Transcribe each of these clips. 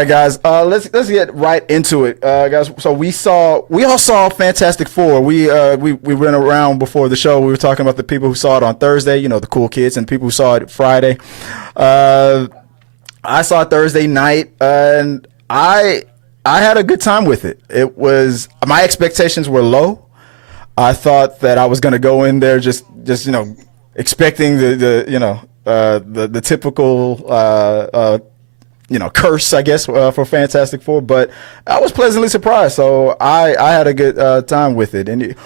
right, guys. Let's get right into it, guys. So we all saw Fantastic Four. We went around before the show. We were talking about the people who saw it on Thursday. You know, the cool kids, and people who saw it Friday. I saw it Thursday night, and I had a good time with it. It was my expectations were low. I thought that I was going to go in there just expecting the typical curse, I guess, for Fantastic Four, but I was pleasantly surprised. So I had a good time with it. And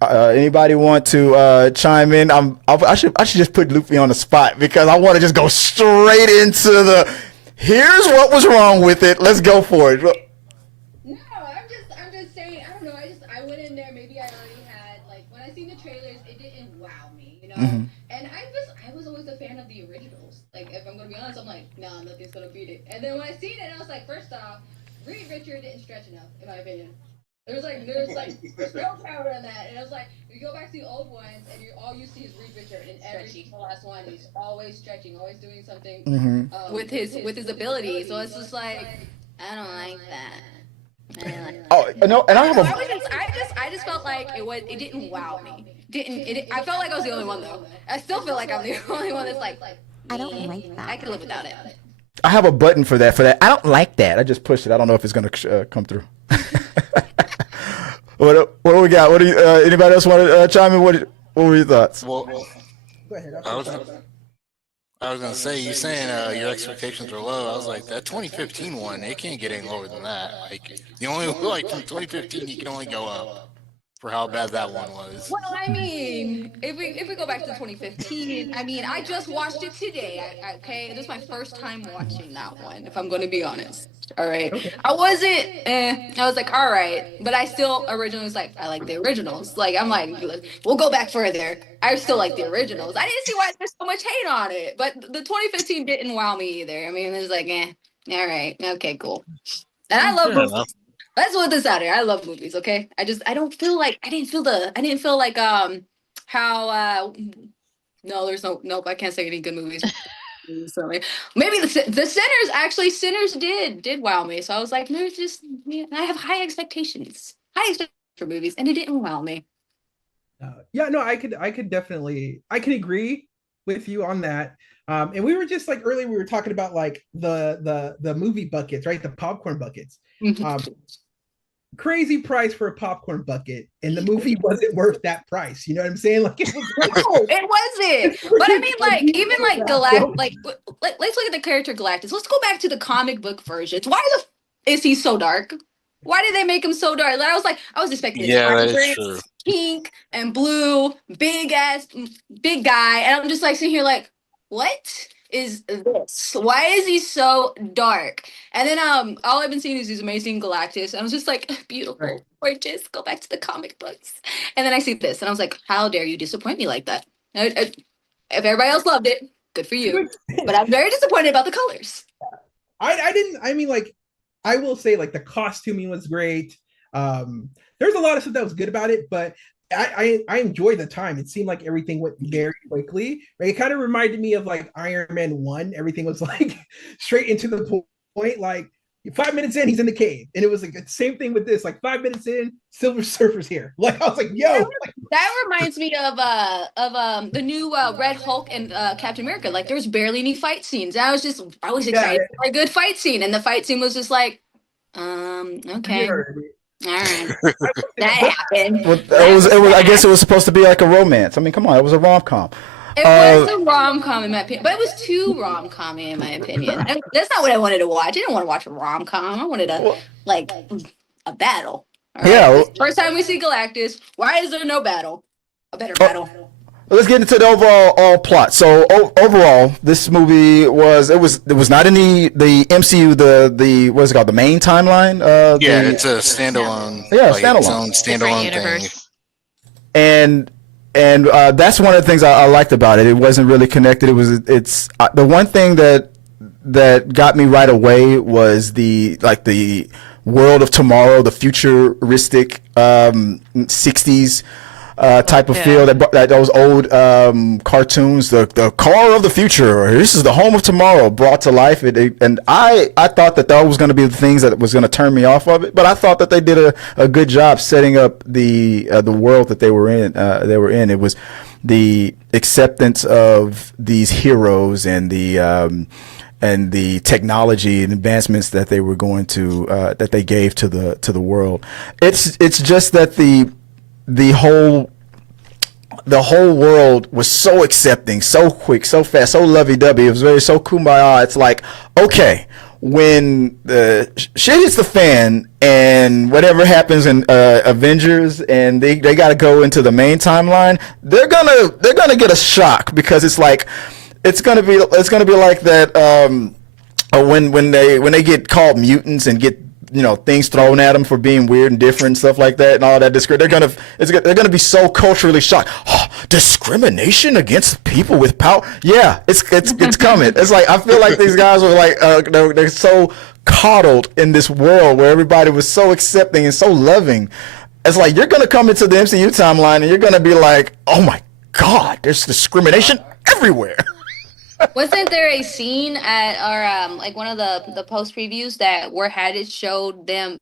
anybody want to chime in? I should just put Luffy on the spot because I want to just go straight into the here's what was wrong with it. Let's go for it. No, I'm just saying. I don't know. I went in there. Maybe I already had when I seen the trailers, it didn't wow me, Mm-hmm. And I was always a fan of the originals. Like, if I'm gonna be honest, I'm like, nah, nothing's gonna beat it. And then when I seen it, I was like, first off, Reed Richard didn't stretch enough, in my opinion. There's no power in that, and I was like, you go back to the old ones, and all you see is Reed Richard, and every single last one, he's always stretching, always doing something with his ability. So it's just like, I don't like that. Oh no, and I have I just felt like it didn't wow me. I felt like I was the only one though. I still feel like I'm the only one that's like, I don't like that. I can live without it. I have a button for that. I don't like that. I just pushed it. I don't know if it's gonna come through. What do we got? What do you? Anybody else want to chime in? What were your thoughts? Well, Go ahead. I was gonna say, you saying your expectations were low. I was like, that 2015 one, it can't get any lower than that. Like, the only from 2015, you can only go up for how bad that one was. Well, I mean, if we go back to 2015, I mean, I just watched it today. Okay, this is my first time watching that one. If I'm going to be honest, all right. Okay. I was like, all right, but I still originally was like, I like the originals. Like, I'm like, we'll go back further. I still like the originals. I didn't see why there's so much hate on it, but the 2015 didn't wow me either. I mean, it was like, all right, okay, cool. And I love movies. Let's put this out here. I love movies. Okay, I didn't feel like how no, there's nope. I can't say any good movies. Sorry. Maybe the Sinners did wow me. So I was like, no, I have high expectations for movies, and it didn't wow me. Yeah, no, I could definitely agree with you on that. And we were just like earlier, we were talking about like the movie buckets, right? The popcorn buckets. Crazy price for a popcorn bucket, and the movie wasn't worth that price. You know what I'm saying? Like, it was no, it wasn't. But I mean, like, even like Galactus, like, let's look at the character Galactus. Let's go back to the comic book versions. Why is he so dark? Why did they make him so dark? Like, I was expecting pink and blue, big guy, and I'm just like sitting here like, what is this? Why is he so dark? And then all I've been seeing is these amazing Galactus, and I was just like, beautiful, gorgeous, go back to the comic books. And then I see this, and I was like, how dare you disappoint me like that? If everybody else loved it, good for you. But I'm very disappointed about the colors. I will say, like, the costuming was great. There's a lot of stuff that was good about it, but I enjoyed the time. It seemed like everything went very quickly. Right? It kind of reminded me of like Iron Man 1. Everything was like straight into the point. Like 5 minutes in, he's in the cave. And it was like the same thing with this. Like 5 minutes in, Silver Surfer's here. Like, I was like, yo. That reminds me of the new Red Hulk and Captain America. Like, there was barely any fight scenes. I was excited for a good fight scene. And the fight scene was just like, okay. All right, that happened. Well, it was. I guess it was supposed to be like a romance. I mean, come on, it was a rom-com. It was a rom-com in my opinion, but it was too rom-com in my opinion. That's not what I wanted to watch. I didn't want to watch a rom-com. I wanted a battle. Right? Yeah. First time we see Galactus. Why is there no battle? A better battle. Let's get into the overall plot. So overall, this movie was not in the MCU, the what's it called, the main timeline. It's a standalone. Yeah, standalone. Its own standalone thing. And that's one of the things I liked about it. It wasn't really connected. It's the one thing that got me right away was the world of tomorrow, the futuristic 60s. type of feel that those old cartoons, the car of the future, or this is the home of tomorrow, brought to life. And I thought that was going to be the things that was going to turn me off of it, but I thought that they did a good job setting up the world that they were in. It was the acceptance of these heroes and the technology and advancements that they were going to that they gave to the world. It's just that the whole world was so accepting, so quick, so fast, so lovey-dovey. It was so kumbaya. It's like, okay, when the shit hits the fan and whatever happens in Avengers and they got to go into the main timeline, they're gonna get a shock, because it's like it's gonna be like that when they get called mutants and get things thrown at them for being weird and different and stuff like that and all that. They're gonna be so culturally shocked. Oh, discrimination against people with power. Yeah, it's coming. It's like, I feel like these guys were like they're so coddled in this world where everybody was so accepting and so loving. It's like, you're gonna come into the MCU timeline and you're gonna be like, oh my God, there's discrimination everywhere. Wasn't there a scene at our like one of the post previews where it showed them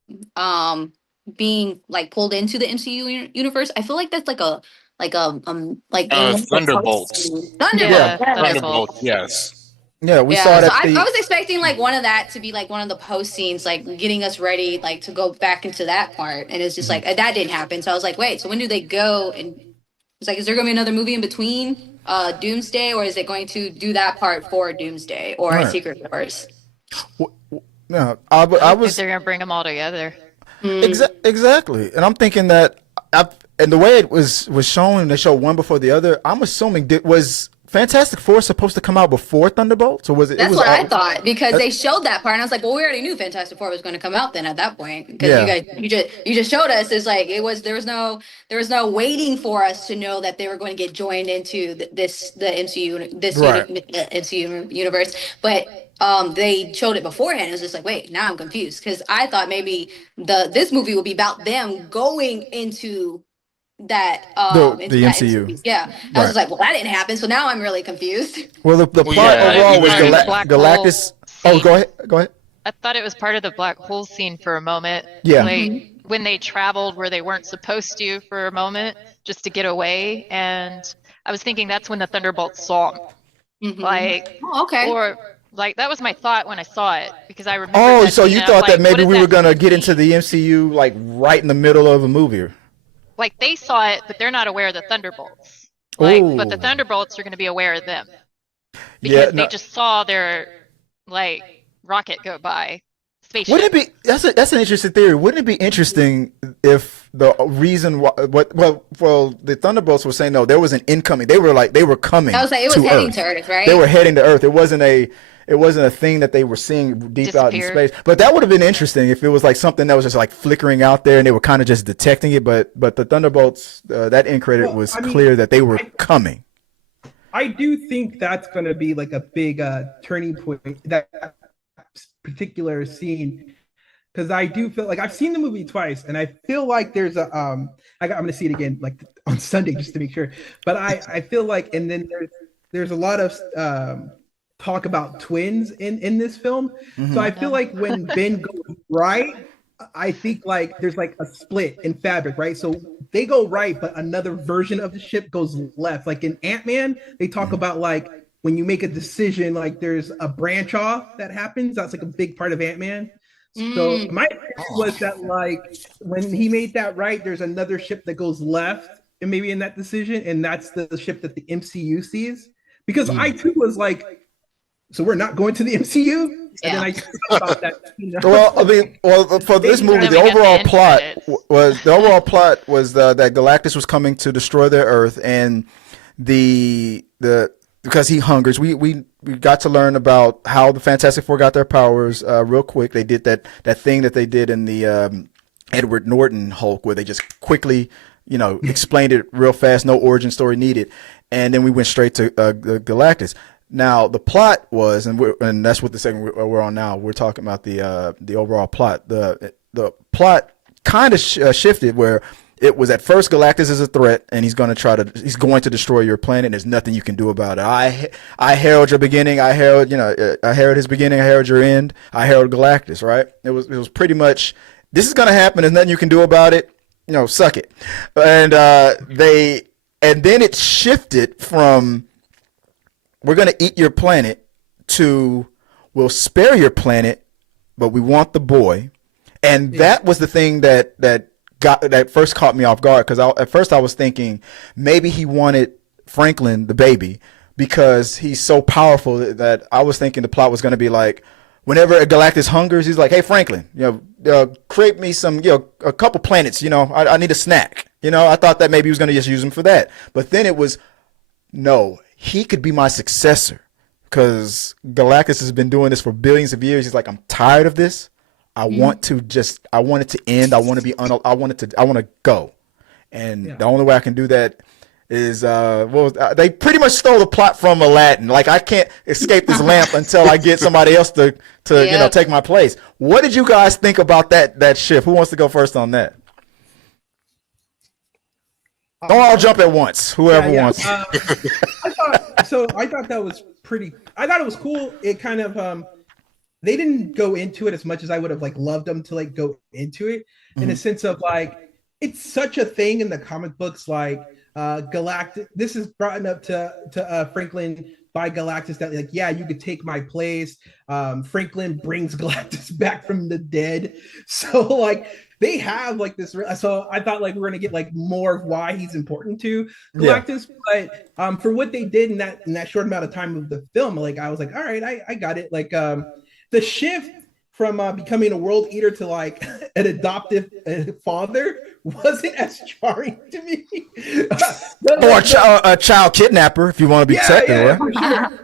being like pulled into the MCU universe? I feel like that's like Thunderbolts. Thunderbolts. Yes. Yeah, we saw that. So I was expecting like one of that to be like one of the post scenes, like getting us ready, like to go back into that part, and it's just like that didn't happen. So I was like, wait, so when do they go? And it's like, is there gonna be another movie in between Doomsday, or is it going to do that part for Doomsday or a Secret Wars? No, I was. They're gonna bring them all together. Exactly, and I'm thinking that, and the way it was shown, they showed one before the other. I'm assuming was Fantastic Four supposed to come out before Thunderbolts, or was it? That's what I thought, because they showed that part, and I was like, well, we already knew Fantastic Four was going to come out then at that point, because you just showed us. It's like there was no waiting for us to know that they were going to get joined into the MCU MCU universe, but they showed it beforehand. It was just like, wait, now I'm confused, because I thought maybe this movie would be about them going into that the MCU. Yeah, I was like, well, that didn't happen, so now I'm really confused. Well, the plot overall was Galactus. Oh, go ahead. I thought it was part of the black hole scene for a moment. Yeah. Like when they traveled where they weren't supposed to for a moment, just to get away, and I was thinking that's when the Thunderbolts saw them. Like, okay. Or like, that was my thought when I saw it, because I remember. Oh, so you thought that maybe we were gonna get into the MCU like right in the middle of a movie? Like, they saw it, but they're not aware of the Thunderbolts. But the Thunderbolts are going to be aware of them, because they just saw their rocket go by. Spaceship. Wouldn't it be? That's an interesting theory. Wouldn't it be interesting if the reason the Thunderbolts were saying no, there was an incoming. They were coming. I was like, it was heading to Earth, right? They were heading to Earth. It wasn't a thing that they were seeing deep out in space. But that would have been interesting if it was like something that was just like flickering out there and they were kind of just detecting it. But the Thunderbolts, that end credit was clear that they were coming. I do think that's going to be like a big turning point, that particular scene, because I do feel like I've seen the movie twice, and I feel like there's a I'm going to see it again like on Sunday just to make sure. But I feel like, and then there's a lot of talk about twins in this film. So I feel like when Ben goes right, I think like there's like a split in fabric, right? So they go right, but another version of the ship goes left. Like in Ant-Man, they talk about like when you make a decision, like there's a branch off that happens. That's like a big part of Ant-Man. So my theory was that like when he made that right, there's another ship that goes left, and maybe in that decision, and that's the ship that the MCU sees. Because I too was like, so we're not going to the MCU? And then I thought about that. Well, I mean, for this movie, the overall plot was that Galactus was coming to destroy their Earth, and because he hungers. We got to learn about how the Fantastic Four got their powers real quick. They did that thing that they did in the Edward Norton Hulk, where they just quickly, explained it real fast, no origin story needed, and then we went straight to Galactus. Now the plot was, and that's what the segment we're on now. We're talking about the overall plot. The plot kind of shifted where it was at first Galactus is a threat, and he's going to destroy your planet. And there's nothing you can do about it. I herald your beginning. I herald his beginning. I herald your end. I herald Galactus. Right? It was pretty much, this is going to happen. There's nothing you can do about it. Suck it. And then it shifted from, we're going to eat your planet, to, we'll spare your planet, but we want the boy. And that was the thing that first caught me off guard, because at first I was thinking maybe he wanted Franklin, the baby, because he's so powerful that I was thinking the plot was going to be like, whenever Galactus hungers, he's like, hey, Franklin, create me some, a couple planets, I need a snack. I thought that maybe he was going to just use him for that. But then it was, no, he could be my successor, because Galactus has been doing this for billions of years. He's like, I'm tired of this. I want it to end. I want to go. And the only way I can do that is, they pretty much stole the plot from Aladdin. Like, I can't escape this lamp until I get somebody else to take my place. What did you guys think about that shift? Who wants to go first on that? Don't all jump at once. Whoever wants. I thought that was I thought it was cool. It kind of, they didn't go into it as much as I would have loved them to go into it, in a sense of it's such a thing in the comic books, Galactus. This is brought up to Franklin by Galactus that you could take my place. Franklin brings Galactus back from the dead. So they have this. So I thought we were gonna get more of why he's important to Galactus. Yeah. But for what they did in that short amount of time of the film, I was all right, I got it. The shift from becoming a world eater to an adoptive father wasn't as jarring to me. Or a child kidnapper, if you want to be technical. Yeah, for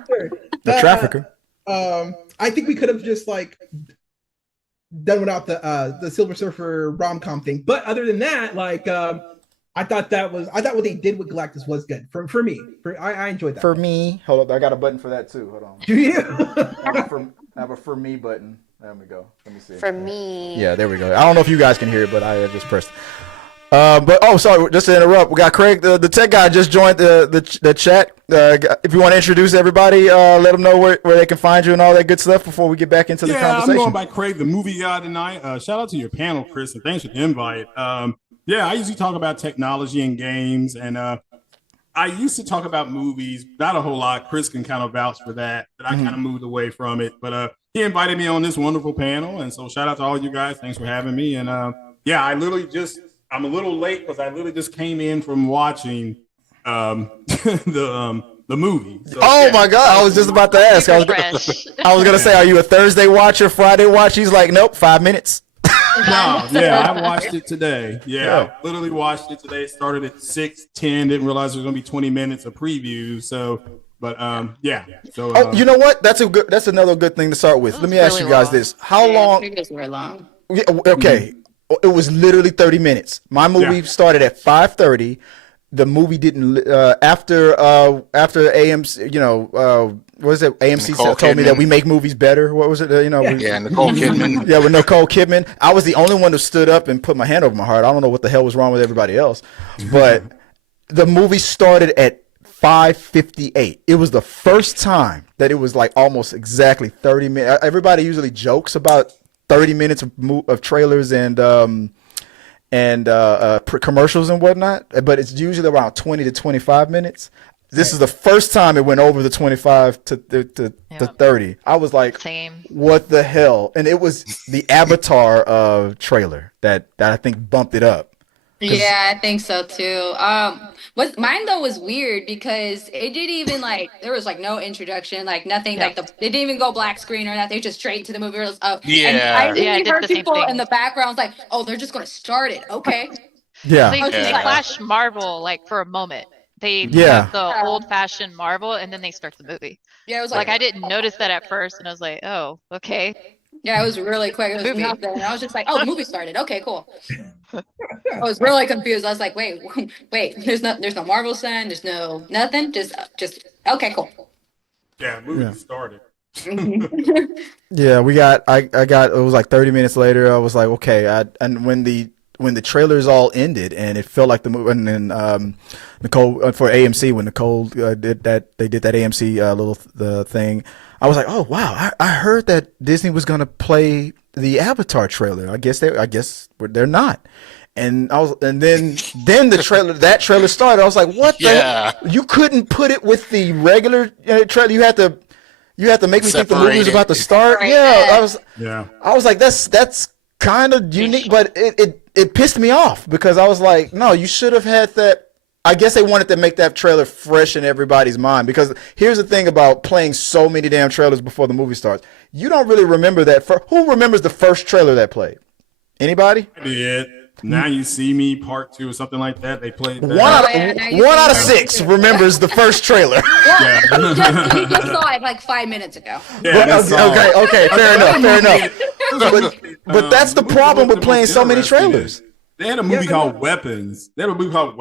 sure. The trafficker. I think we could have just done without the Silver Surfer rom-com thing. But other than that, I thought what they did with Galactus was good for me. I enjoyed that. For me, hold up, I got a button for that too. Hold on. Do you? I have a for me button. There we go. Let me see. For me. Yeah, there we go. I don't know if you guys can hear it, but I just pressed. Sorry, just to interrupt, we got Craig, the tech guy, just joined the chat. If you want to introduce everybody, let them know where they can find you and all that good stuff before we get back into the conversation. I'm going by Craig, the movie guy tonight. Shout out to your panel, Chris, and thanks for the invite. I usually talk about technology and games, and I used to talk about movies, not a whole lot. Chris can kind of vouch for that, but I kind of moved away from it. But he invited me on this wonderful panel, and so shout out to all you guys. Thanks for having me. And I'm a little late because I literally just came in from watching the movie. So, my God, I was just about to ask. I was gonna say, are you a Thursday watcher, Friday watch? He's like, nope, 5 minutes. I watched it today. I literally watched it today. It started at 6:10. Didn't realize there was gonna be 20 minutes of preview. So, but So, you know what? That's another good thing to start with. Let me ask you guys this: how long? Previews were long. Okay, it was literally 30 minutes. My movie started at 5:30. The movie didn't after AMC. What was it? AMC told me that we make movies better. What was it? Nicole Kidman. Yeah, with Nicole Kidman. I was the only one who stood up and put my hand over my heart. I don't know what the hell was wrong with everybody else, but the movie started at 5:58. It was the first time that it was almost exactly 30 minutes. Everybody usually jokes about 30 minutes of trailers and commercials and whatnot, but it's usually around 20 to 25 minutes. This is the first time it went over the 25 to 30. I was like, same. What the hell? And it was the Avatar trailer that I think bumped it up. Yeah, I think so too. What mine though was weird because it didn't even there was no introduction, nothing, they didn't even go black screen or nothing, just straight into the movie. And I really heard people in the background they're just gonna start it. Okay. Yeah. They flash Marvel for a moment. They have the old-fashioned Marvel, and then they start the movie. Yeah, it was I didn't notice that at first, and I was like, oh, okay. Yeah, it was really quick. It was nothing. And I was just like, oh, the movie started. Okay, cool. I was really confused. I was like, wait, there's no Marvel sign, there's no nothing. Just okay, cool. Yeah, movie started. Yeah, I got it was 30 minutes later. I was like, okay. And when the when the trailers all ended and it felt like the movie, and then Nicole for AMC, when Nicole did that AMC little the thing, I was like, oh wow, I heard that Disney was gonna play the Avatar trailer. I guess they're not. And then that trailer started. I was like, what the? You couldn't put it with the regular trailer. You had to make me think the movie was about to start. I was like, that's kind of unique, but it pissed me off because I was like, no, you should have had that. I guess they wanted to make that trailer fresh in everybody's mind, because here's the thing about playing so many damn trailers before the movie starts. You don't really remember that. Who remembers the first trailer that played? Anybody? I did. Now You See Me Part 2 or something like that. They played that. One out of 6 remembers the first trailer. We just saw it like 5 minutes ago. Yeah, okay, fair enough. But that's the problem with playing so many trailers. They had a movie called Weapons. Played about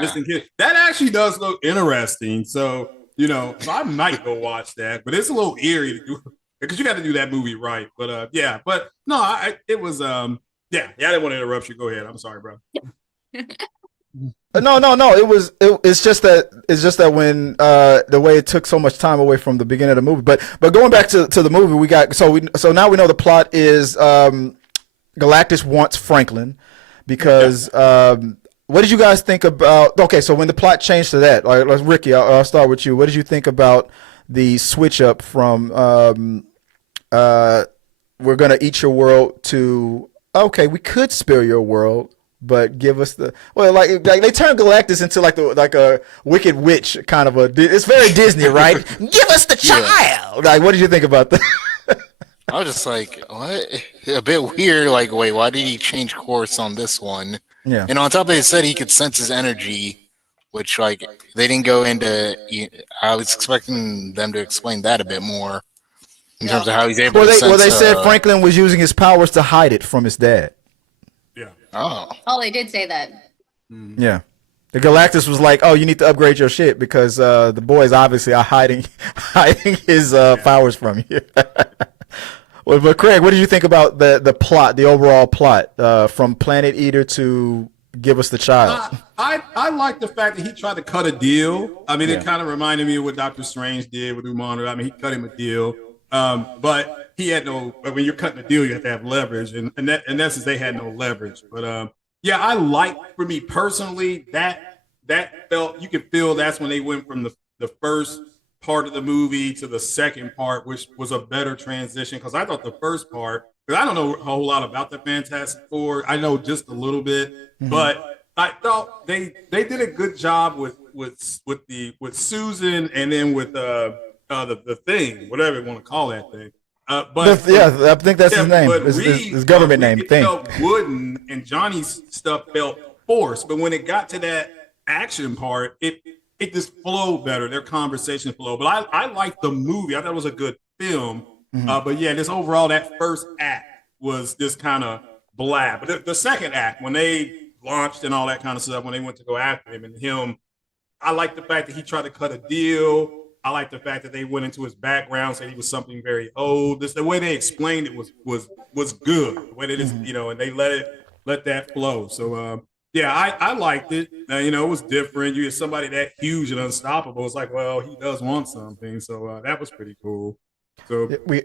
missing kids. That actually does look interesting. So, so I might go watch that. But it's a little eerie to do, because you got to do that movie right. But but no, it was I didn't want to interrupt you. Go ahead. I'm sorry, bro. No. It's just that when the way it took so much time away from the beginning of the movie. But going back to the movie, we got so now we know the plot is Galactus wants Franklin because what did you guys think about? Okay, so when the plot changed to that, Ricky, I'll start with you. What did you think about the switch up from we're gonna eat your world to okay, we could spare your world, but give us like they turned Galactus into like a wicked witch kind of it's very Disney, right? Give us the child. Like, what did you think about that? I was just like, what? A bit weird. Like, wait, why did he change course on this one? Yeah. And on top of it, said he could sense his energy, which like they didn't go into. I was expecting them to explain that a bit more in terms of how he's able to sense. They said Franklin was using his powers to hide it from his dad. Yeah. Oh, they did say that. Yeah. The Galactus was like, "Oh, you need to upgrade your shit because the boys obviously are hiding his powers from you." Well, but Craig, what did you think about the plot, the overall plot, from Planet Eater to give us the child? I like the fact that he tried to cut a deal. I mean, it kind of reminded me of what Doctor Strange did with Umar. I mean, he cut him a deal, but he had no. When you're cutting a deal, you have to have leverage, and in essence, they had no leverage. But I like, for me personally, that felt, you could feel that's when they went from the first part of the movie to the second part, which was a better transition, because I thought the first part, because I don't know a whole lot about the Fantastic Four, I know just a little bit, but I thought they did a good job with Susan, and then with the thing, whatever you want to call that thing. I think that's his name. His government name. Thing. Felt Wooden, and Johnny's stuff felt forced, but when it got to that action part, it just flowed better. Their conversation flowed. But I liked the movie. I thought it was a good film. But yeah, just overall, that first act was just kind of blah. But the second act, when they launched and all that kind of stuff, when they went to go after him and him, I liked the fact that he tried to cut a deal. I liked the fact that they went into his background, said he was something very old. The way they explained it was good. The way they just, and they let that flow. So I liked it. It was different. You had somebody that huge and unstoppable. It's like, well, he does want something. So that was pretty cool. So we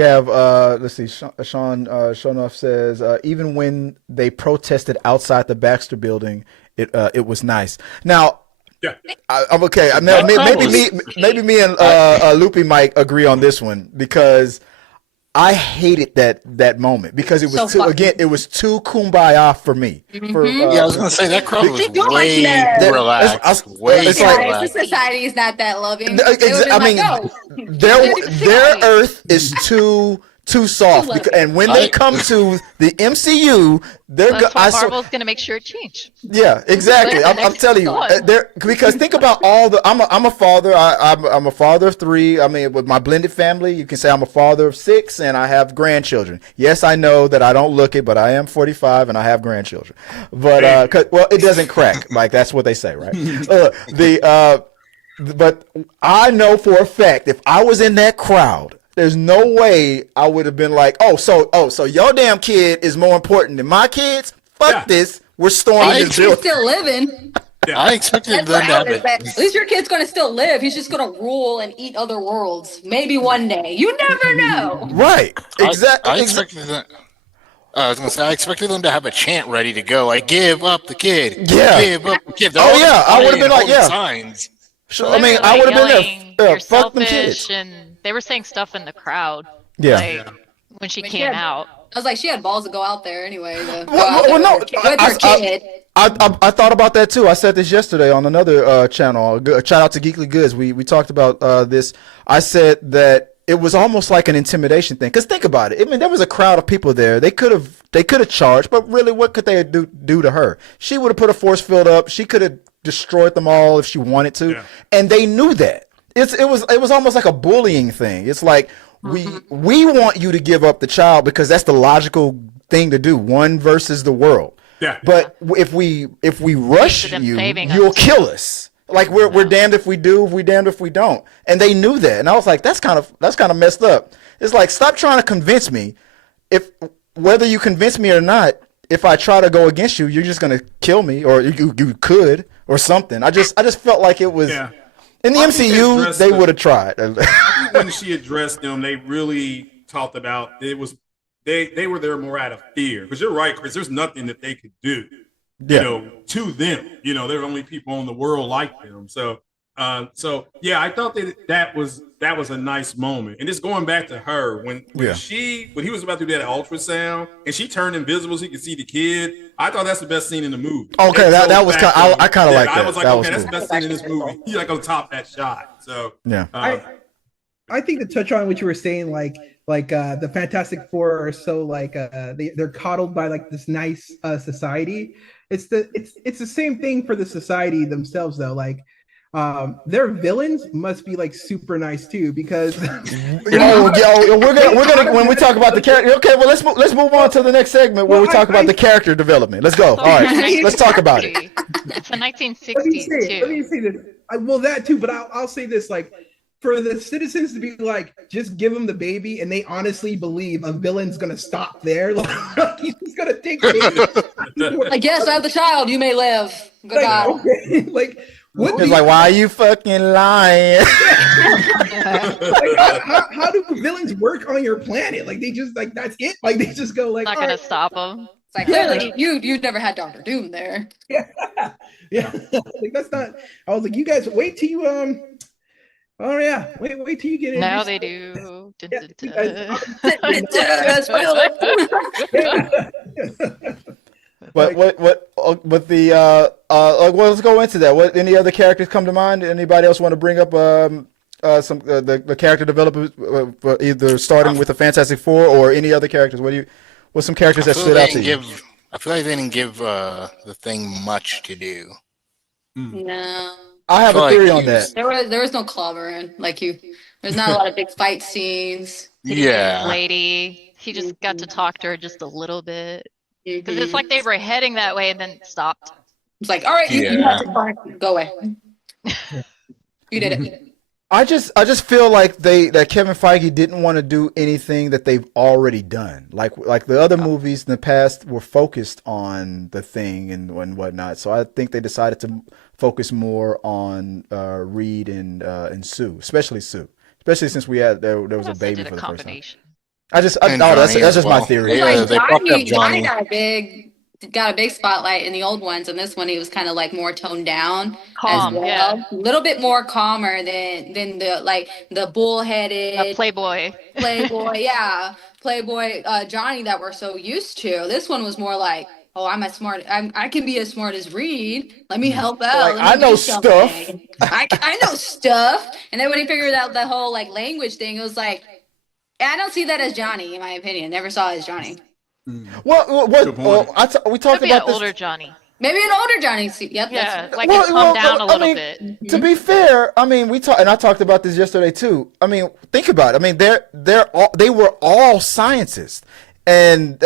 have let's see. Sean Shonoff says even when they protested outside the Baxter Building, it was nice. Now. Yeah, I'm okay. Maybe me and Loopy might agree on this one, because I hated that moment, because it was it was too kumbaya for me. I was gonna say that crowd was way relaxed. It's like society is not that loving. Their Earth is too soft, and when they come to the MCU, that's why Marvel's going to make sure it change. Yeah, exactly. I'm telling you, because think about all the. I'm a father. I'm a father of 3. I mean, with my blended family, you can say I'm a father of 6, and I have grandchildren. Yes, I know that I don't look it, but I am 45 and I have grandchildren. But it doesn't crack. Like, that's what they say, right? But I know for a fact, if I was in that crowd, there's no way I would have been like, so your damn kid is more important than my kids. Fuck this. We're storming this He's building. still living. I expected That's them what to have happens. it. At least your kid's gonna still live. He's just gonna rule and eat other worlds. Maybe one day. You never know. Right. Exactly. I expected that. I was gonna say I expected them to have a chant ready to go. Like, give up the kid. Yeah. Give up the kid. I would have been like, yeah. Signs. Sure. Well, I mean, they were, I would have been yelling, there. You're Fuck them selfish, kids. and they were saying stuff in the crowd. Yeah. Like, when she came out. I was like, she had balls to go out there anyway. With her kid. I thought about that too. I said this yesterday on another channel. Shout out to Geekly Goods. We talked about this. I said that it was almost like an intimidation thing. Because think about it. I mean, there was a crowd of people there. They could have charged, but really, what could they do to her? She would have put a force field up. She could have destroyed them all if she wanted to, and they knew that. It was almost like a bullying thing. It's like we want you to give up the child because that's the logical thing to do. One versus the world. Yeah. But if we rush you, you'll kill us. Like we're damned if we do, we're damned if we don't. And they knew that. And I was like, that's kind of messed up. It's like, stop trying to convince me. If whether you convince me or not, if I try to go against you, you're just gonna kill me, or you could, or something. I just felt like it was in the MCU they would have tried. When she addressed them, they really talked about it was they were there more out of fear. Because you're right, Chris. There's nothing that they could do. To them, they're only people in the world like them. So I thought that was a nice moment. And just going back to her when he was about to do that ultrasound and she turned invisible so he could see the kid. I thought that's the best scene in the movie. Okay, that was I kind of like that. I was like, okay, that's the best scene in this movie. He like on top that shot. So I think to touch on what you were saying, like the Fantastic Four are so like they're coddled by like this nice society. It's the same thing for the society themselves though. Like their villains must be like super nice too because we're gonna when we talk about the character. Okay, well let's move on to the next segment where we talk about the character development. Let's go. All right, let's talk about it. It's the 1960s too. Let me say this. Well, that too, but I'll say this like. For the citizens to be like, just give him the baby, and they honestly believe a villain's gonna stop there. Like, he's gonna take the I guess I have the child. You may live. Goodbye. Like, okay. Like, it's like, why are you fucking lying? Like, how do villains work on your planet? Like, they just like that's it. Like, they just go like, not gonna stop them. It's like clearly you never had Doctor Doom there. Yeah. Like that's not. I was like, you guys wait till you Oh yeah, wait till you get in. Now they do. But what the well, let's go into that. What any other characters come to mind? Anybody else want to bring up some the character development, either starting with the Fantastic Four or any other characters? What's some characters that stood out to you? I feel like they didn't give the Thing much to do. No. I have a theory on that. There was no clobbering. There's not a lot of big fight scenes. Yeah. Lady, he just got to talk to her just a little bit because it's like they were heading that way and then stopped. It's like, all right, you have to go away. You did it. I just feel like that Kevin Feige didn't want to do anything that they've already done. Like the other movies in the past were focused on the Thing and whatnot. So I think they decided to focus more on Reed and Sue, especially Sue, since there was a baby for the first time. That's just my theory. Yeah, they popped up Johnny. Got a big spotlight in the old ones, and this one he was kind of like more toned down, calm, as well. A little bit more calmer than the bullheaded playboy, Johnny that we're so used to. This one was more like, oh, I can be as smart as Reed. Let me help out. Like, I know stuff. I know stuff. And then when he figured out the whole like language thing, it was like, I don't see that as Johnny, in my opinion. Never saw it as Johnny. We talked about this. Older Johnny. Maybe an older Johnny. Yep. Yeah, calm down a little bit. To be fair, I mean, I talked about this yesterday too. I mean, think about it. I mean, they were all scientists, and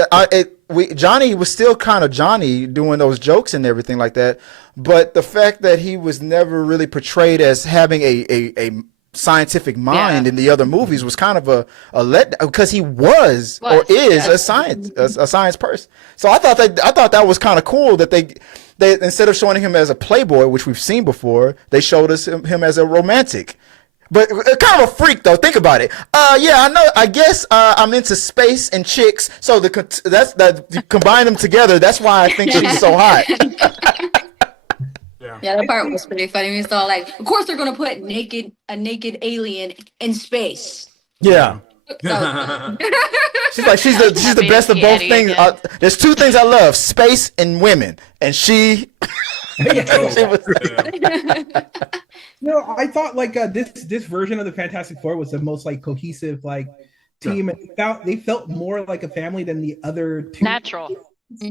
Johnny was still kind of Johnny doing those jokes and everything like that. But the fact that he was never really portrayed as having a scientific mind in the other movies was kind of a let, because he was or is a science person. So I thought that was kind of cool that they instead of showing him as a playboy, which we've seen before, they showed us him as a romantic. But kind of a freak, though. Think about it. Yeah, I know. I guess I'm into space and chicks. So you combine them together. That's why I think she's so hot. Yeah, that part was pretty funny. We saw like, of course they're gonna put a naked alien in space. Yeah. She's like she's the best of both things. There's two things I love: space and women, and she. No, I thought like this version of the Fantastic Four was the most like cohesive like team. They felt more like a family than the other two. Natural,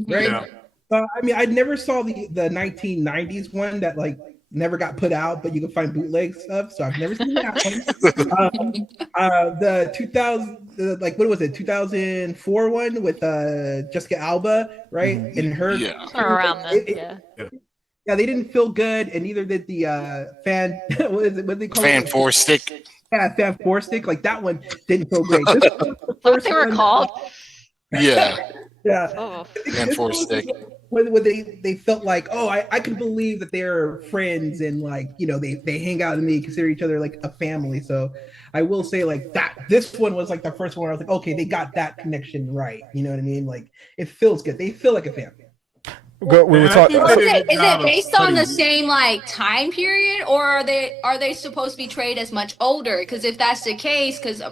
right? Yeah. I mean, I never saw the 1990s one that like never got put out, but you can find bootlegs of. So I've never seen that one. The 2000, like what was it? 2004 one with Jessica Alba, right? Mm-hmm. And her around them. Yeah, they didn't feel good, and neither did the fan. What they call fan it? Four stick. Yeah, fan four stick. Like that one didn't feel great. What they were called? Yeah. Yeah. Oh. Fan Four stick. When they felt like, oh, I can believe that they're friends and like, you know, they hang out and they consider each other like a family. So I will say like that this one was like the first one where I was like, okay, they got that connection right. You know what I mean? Like it feels good. They feel like a family. Is it based on the same like time period, or are they supposed to be portrayed as much older? Because if that's the case, because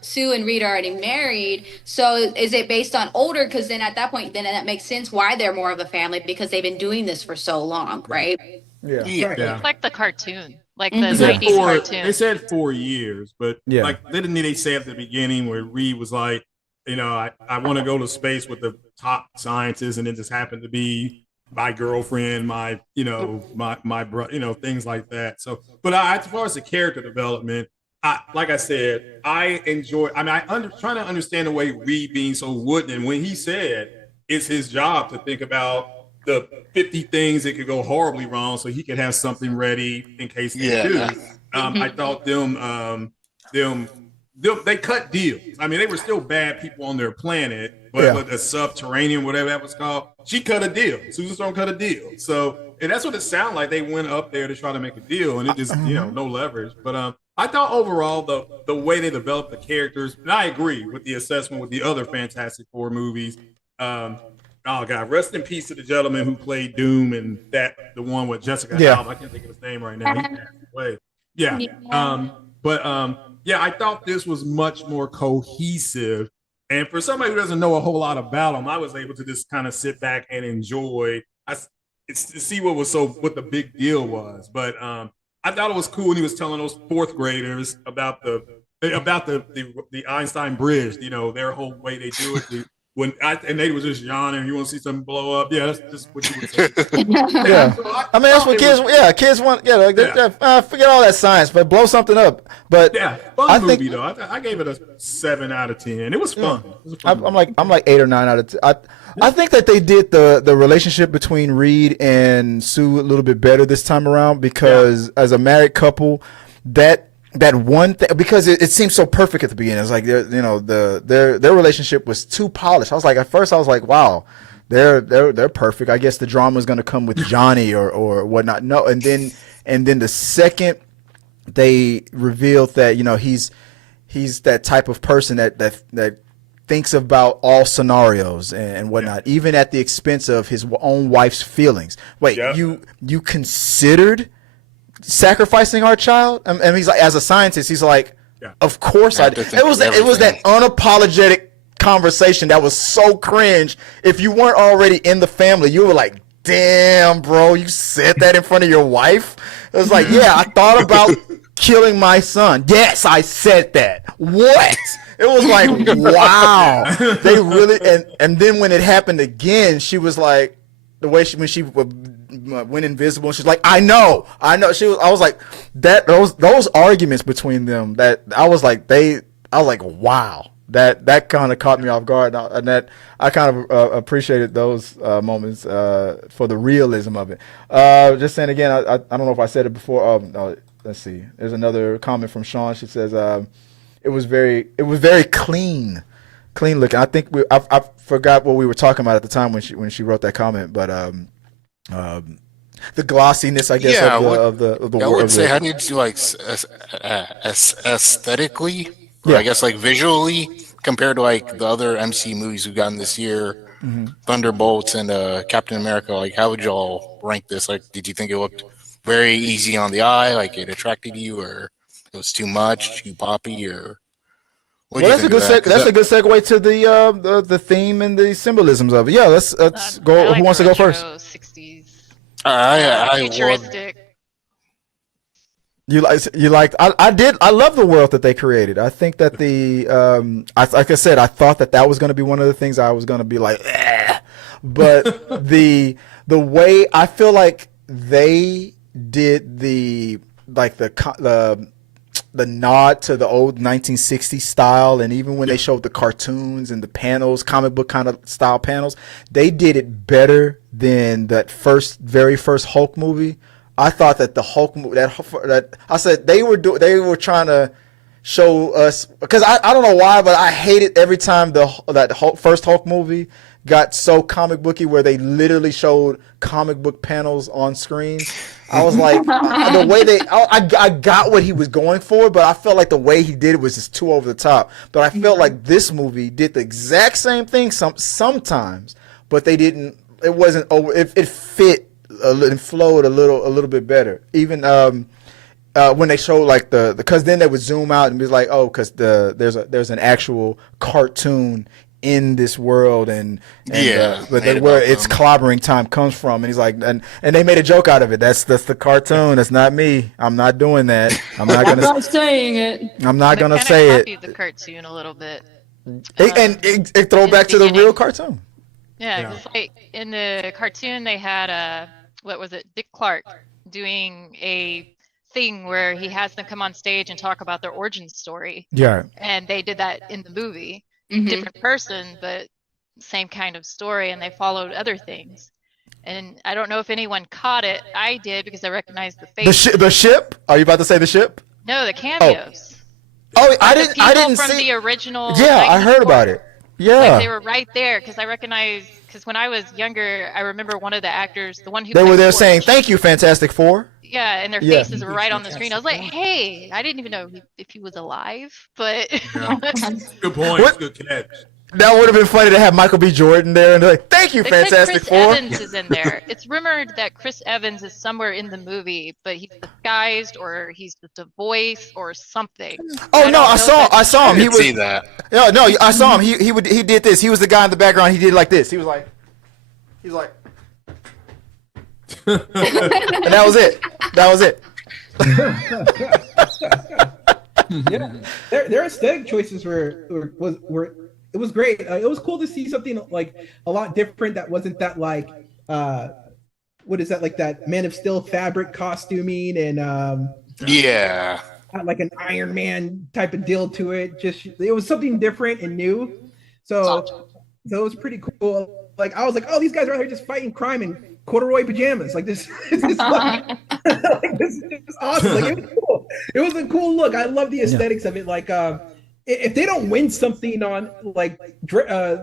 Sue and Reed are already married, so is it based on older? Because then at that point, then that makes sense why they're more of a family, because they've been doing this for so long, right? Yeah. It's like the cartoon, like the 90s cartoon. They said 4 years, but like didn't they say at the beginning where Reed was like, you know, I want to go to space with the top scientists, and it just happened to be my girlfriend, my brother, you know, things like that. So, but as far as the character development, like I said, I enjoy. I mean, trying to understand the way Reed being so wooden, and when he said it's his job to think about the 50 things that could go horribly wrong, so he could have something ready in case they do. I thought they cut deals. I mean, they were still bad people on their planet, but the subterranean, whatever that was called, she cut a deal. Susan Storm cut a deal. So, and that's what it sounded like. They went up there to try to make a deal, and it just, no leverage. But I thought overall, the way they developed the characters, and I agree with the assessment with the other Fantastic Four movies. Oh God, rest in peace to the gentleman who played Doom and the one with Jessica Alba. I can't think of his name right now. He passed away. I thought this was much more cohesive. And for somebody who doesn't know a whole lot about them, I was able to just kind of sit back and enjoy to see what the big deal was. But I thought it was cool when he was telling those fourth graders about the Einstein Bridge, you know, their whole way they do it. And they was just yawning. You want to see something blow up? Yeah, that's just what you would say. I mean, that's what kids. Kids want. Forget all that science, but blow something up. But fun movie though. I gave it a 7 out of 10. It was fun. I'm like 8 or 9 out of 10. I think that they did the relationship between Reed and Sue a little bit better this time around, because as a married couple, that one thing, because it seemed so perfect at the beginning. It's like their relationship was too polished. At first I was like, wow, they're perfect. I guess the drama is going to come with Johnny or whatnot. No, and then the second they revealed that he's that type of person that thinks about all scenarios and whatnot, even at the expense of his own wife's feelings. Wait, you considered sacrificing our child? And he's like, as a scientist, he's like, of course I did. It was that unapologetic conversation that was so cringe. If you weren't already in the family, you were like, damn, bro, you said that in front of your wife? It was like, I thought about killing my son. Yes, I said that. What? It was like, wow. They really, and then when it happened again, she was like, the way when she went invisible, she's like, I know. I was like, that those arguments between them, that I was like, wow, that kind of caught me off guard, and that I kind of appreciated those moments for the realism of it. Just saying again, I don't know if I said it before. let's see. There's another comment from Sean. She says, it was very clean looking. I think I forgot what we were talking about at the time when she wrote that comment, but the glossiness, I guess, of the I would say, how do you do like aesthetically, or I guess like visually, compared to like the other MC movies we've gotten this year, Thunderbolts and Captain America? Like, how would y'all rank this? Like, did you think it looked very easy on the eye, like it attracted you, or it was too much, too poppy, or? Well, that's a good segue to the theme and the symbolisms of it. Yeah, let's go. Like who wants to go first? 60s. I Futuristic. You liked I love the world that they created. I think that like I said, I thought that was going to be one of the things I was going to be like, but the way I feel like they did the nod to the old 1960s style, and even when they showed the cartoons and the panels, comic book kind of style panels, they did it better than that very first Hulk movie. I thought that the Hulk movie, that I said they were trying to show us, because I don't know why, but I hated every time that first Hulk movie got so comic booky, where they literally showed comic book panels on screen. I was like, the way I got what he was going for, but I felt like the way he did it was just too over the top. But I felt like this movie did the exact same thing sometimes, but they didn't. It wasn't over. It fit and flowed a little bit better. Even when they showed like because then they would zoom out and be like, oh, because there's an actual cartoon in this world, but where its clobbering time comes from, and he's like, and they made a joke out of it. That's the cartoon. That's not me. I'm not doing that. I'm not saying it. I'm not gonna say it. Copied the cartoon a little bit, it throw back to the real cartoon. Yeah, it's like in the cartoon they had what was it, Dick Clark doing a thing where he has them come on stage and talk about their origin story. Yeah, and they did that in the movie. Different person, but same kind of story, and they followed other things. And I don't know if anyone caught it. I did, because I recognized the face. The ship? Are you about to say the ship? No, the cameos. Oh, I didn't from see the original. Yeah, I heard about it. Yeah, like they were right there, because I recognized. Because when I was younger, I remember one of the actors, the one who they were there saying, "Thank you, Fantastic Four." Yeah, and their faces were right on the screen. I was like, "Hey, I didn't even know if he was alive." But good point. Good catch. That would have been funny to have Michael B. Jordan there and like, "Thank you, Fantastic Four." Chris Evans is in there. It's rumored that Chris Evans is somewhere in the movie, but he's disguised, or he's just a voice or something. Oh no, I saw him. He was. See that? No, I saw him. He did this. He was the guy in the background. He did like this. He was like. And that was it. Yeah, their aesthetic choices were it was great. It was cool to see something like a lot different that wasn't that like what is that, like that Man of Steel fabric costuming and like an Iron Man type of deal to it. Just it was something different and new. So it was pretty cool. Like I was like, oh, these guys are out here just fighting crime in corduroy pajamas. Like this is like, this is awesome. Like it was cool. It was a cool look. I love the aesthetics of it. Like if they don't win something on like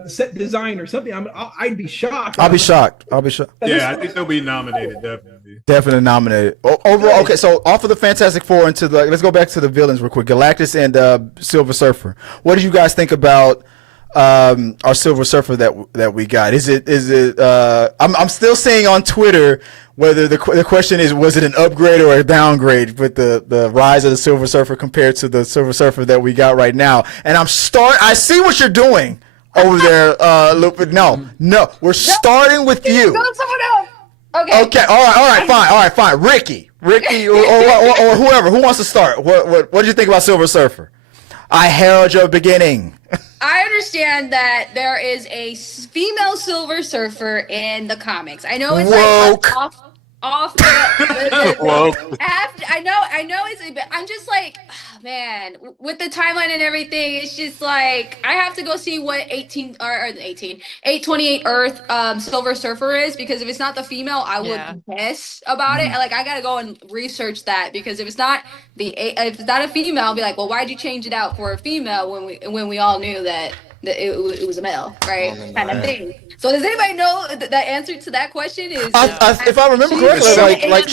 set design or something, I'd be shocked. I'll be shocked. Yeah, I think they'll be nominated, definitely. Definitely nominated. Overall, okay. So off of the Fantastic Four into let's go back to the villains real quick. Galactus and Silver Surfer. What did you guys think about our Silver Surfer that we got? Is it I'm still seeing on Twitter whether the question is, was it an upgrade or a downgrade with the rise of the Silver Surfer compared to the Silver Surfer that we got right now? And I see what you're doing over there, Lupe. No, we're starting with you. Go to someone else. Okay. All right, fine. Ricky, or whoever who wants to start. What did you think about Silver Surfer? I herald your beginning. I understand that there is a female Silver Surfer in the comics. I know it's like off the Woke. I know it's, but I'm just like, man, with the timeline and everything, it's just like I have to go see what 828 Earth Silver Surfer is, because if it's not the female, I would guess about it. Like I gotta go and research that, because if it's not if it's not a female, I'll be like, well, why'd you change it out for a female when we all knew that it was a male, right? Kind of thing. So does anybody know the answer to that question? Is if I remember correctly, like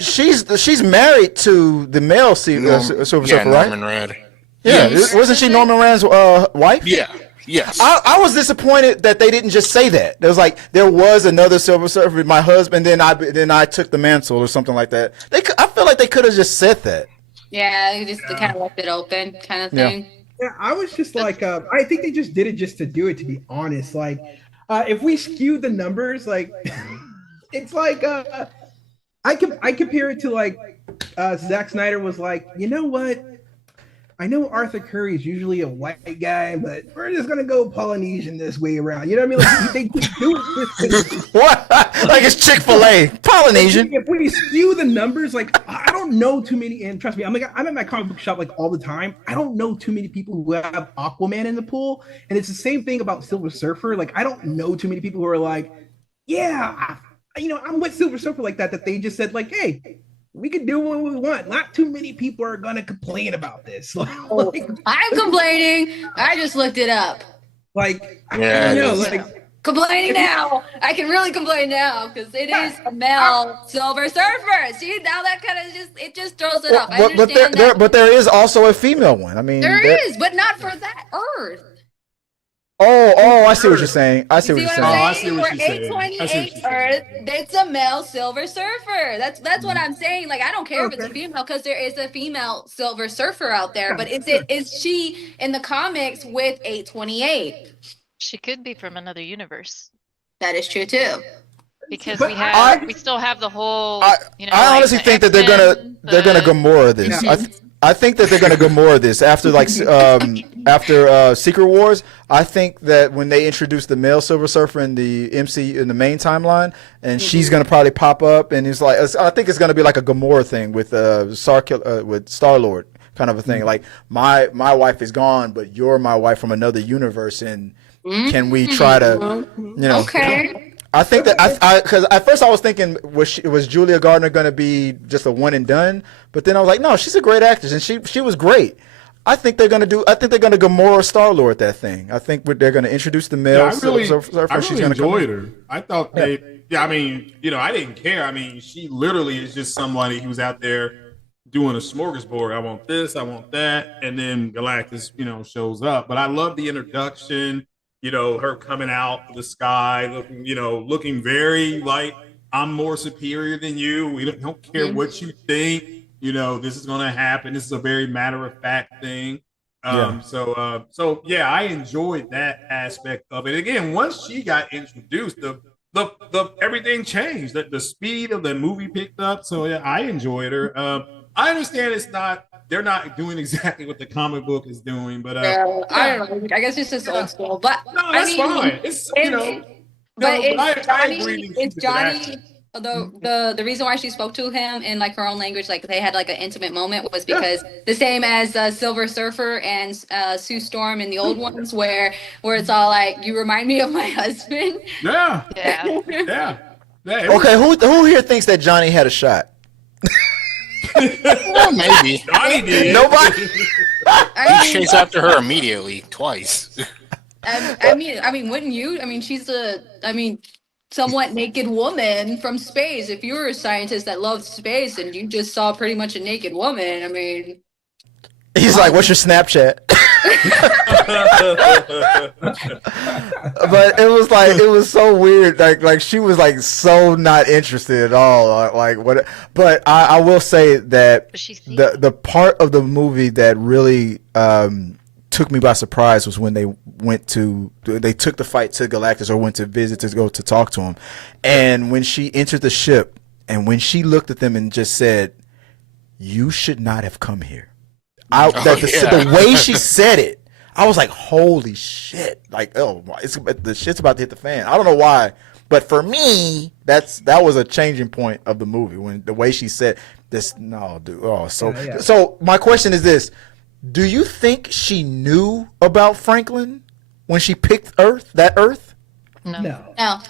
she's married to the male Silver Surfer, right? Norman Rand. Yeah, wasn't she Norman Rand's wife? Yeah. Yes. I was disappointed that they didn't just say that. There was like there was another Silver Surfer, my husband. Then I took the mantle or something like that. I feel like they could have just said that. Yeah, just to kind of left it open, kind of thing. Yeah, I was just like, I think they just did it just to do it. To be honest, like, if we skew the numbers, like, it's like, I compare it to like, Zack Snyder was like, you know what? I know Arthur Curry is usually a white guy, but we're just gonna go Polynesian this way around. You know what I mean? Like they do it. What? Like it's Chick-fil-A, Polynesian. If we skew the numbers, like I don't know too many, and trust me, I'm at my comic book shop like all the time. I don't know too many people who have Aquaman in the pool, and it's the same thing about Silver Surfer. Like I don't know too many people who are like, yeah, I'm with Silver Surfer like that. That they just said like, hey, we can do what we want. Not too many people are gonna complain about this. Like, I'm complaining. I just looked it up. Like, complaining now. I can really complain now because it is a male Silver Surfer. See, now that kind of just throws it off. But there is also a female one. I mean, there is, but not for that Earth. Oh, I see what you're saying. I see what you're saying. I see what For you're saying. 828 Earth, it's a male Silver Surfer. That's what I'm saying. Like, I don't care if it's a female, because there is a female Silver Surfer out there. But is she in the comics with 828? She could be from another universe. That is true too. Because But we still have the whole. I honestly think that they're gonna Gamora this. Yeah. I think that they're gonna Gamora this after after Secret Wars. I think that when they introduce the male Silver Surfer in the MC in the main timeline, and she's gonna probably pop up, and it's like I think it's gonna be like a Gamora thing with Star-Lord kind of a thing. Like my wife is gone, but you're my wife from another universe, and can we try to Okay. I think that because at first I was thinking was Julia Gardner going to be just a one and done, but then I was like, no, she's a great actress and she was great. I think they're gonna Gamora Star-Lord that thing. I think they're gonna introduce the male. I really she's gonna enjoyed her. I thought I didn't care. I mean, she literally is just somebody who's out there doing a smorgasbord. I want this, I want that, and then Galactus, shows up. But I love the introduction. Her coming out of the sky, looking very like I'm more superior than you. We don't care what you think. This is going to happen. This is a very matter of fact thing. So I enjoyed that aspect of it. Again, once she got introduced, the everything changed. The speed of the movie picked up. So yeah, I enjoyed her. I understand they're not doing exactly what the comic book is doing, but I don't know. I guess it's just old school. But no, that's fine. It's Johnny. The reason why she spoke to him in like her own language, like they had like an intimate moment, was because the same as Silver Surfer and Sue Storm in the old ones, where it's all like, you remind me of my husband. Yeah. Okay, who here thinks that Johnny had a shot? Well, maybe. Johnny did. Nobody. He chased after her immediately, twice. I mean, wouldn't you? I mean, she's somewhat naked woman from space. If you were a scientist that loved space and you just saw pretty much a naked woman, I mean. He's like, what's your Snapchat? But it was so weird. Like she was like so not interested at all. Like what? But I will say that the part of the movie that really took me by surprise was when they took the fight to Galactus, or went to visit to go to talk to him, and when she entered the ship and when she looked at them and just said, "You should not have come here." The way she said it, I was like, holy shit. Like, the shit's about to hit the fan. I don't know why But for me, that was a changing point of the movie when the way she said this. No, dude. Oh, so my question is this: do you think she knew about Franklin when she picked That Earth? No.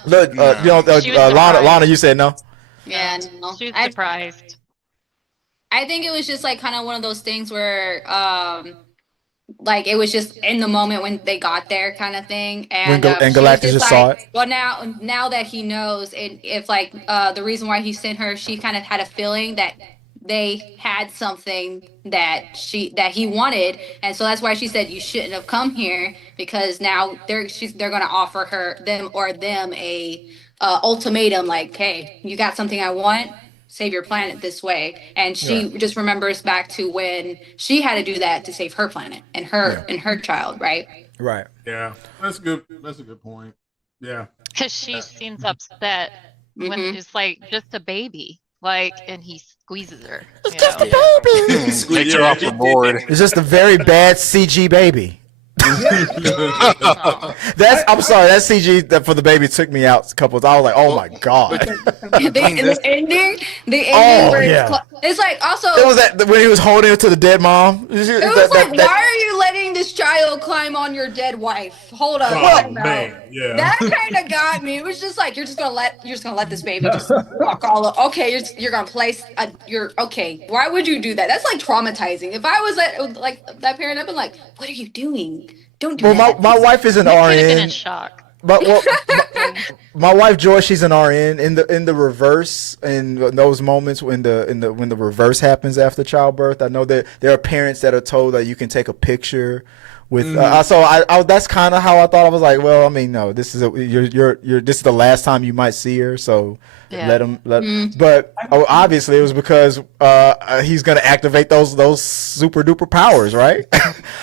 Look, Lana, you said no. Yeah, no. She was surprised. I think it was just like kind of one of those things where like it was just in the moment when they got there kind of thing, and Galactus just saw it. Well, now that he knows, and if like the reason why he sent her, she kind of had a feeling that they had something that he wanted, and so that's why she said you shouldn't have come here, because now they're going to offer them a ultimatum, like, hey, you got something I want, save your planet this way. And she just remembers back to when she had to do that to save her planet and her child, right? Right. Yeah, that's good. That's a good point. Yeah, because she seems upset when she's like just a baby, like, and he squeezes her. It's just a baby. Takes her off the board. It's just a very bad CG baby. I'm sorry, that CG for the baby took me out a couple of times. I was like, oh my god. the ending where it's like, also it was that when he was holding her to the dead mom. It was why are you letting this child climb on your dead wife? Hold up. That kind of got me. It was just like, you're just gonna let this baby just walk all over. Okay, you're gonna place okay. Why would you do that? That's like traumatizing. If I was that parent, I'd been like, what are you doing? Don't do that. My wife is an Could have been RN. in shock. But my wife Joy, she's an RN. In the reverse, in those moments when the reverse happens after childbirth, I know that there are parents that are told that you can take a picture with. So I that's kind of how I thought. I was like, well, I mean, no, this is this is the last time you might see her, so let him. But obviously, it was because he's gonna activate those super duper powers, right?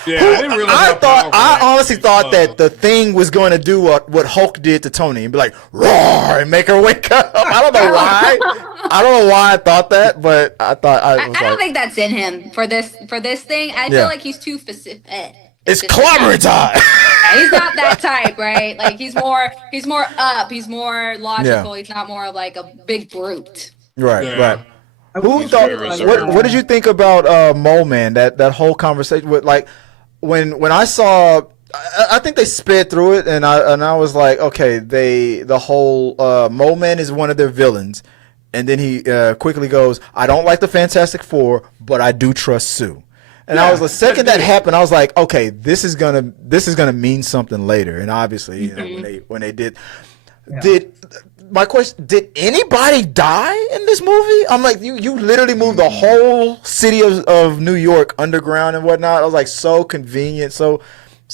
Yeah, I didn't realize. I honestly thought that the thing was going to do what Hulk did to Tony and be like, roar, and make her wake up. I don't know why. I don't know why I thought that, but I thought I don't think that's in him for this thing. I feel like he's too specific. It's clobbering time. He's not that type, right? Like he's more up. He's more logical. He's not more of like a big brute. Right. Who thought? What did you think about Mole Man? That whole conversation with like when I saw. I think they sped through it, and I was like, okay, the whole Mole Man is one of their villains, and then he quickly goes, I don't like the Fantastic Four, but I do trust Sue. And I was the second that happened, I was like, okay, this is gonna mean something later. And obviously, you know, when they did my question, did anybody die in this movie? I'm like, you literally moved the whole city of New York underground and whatnot. I was like, so convenient, so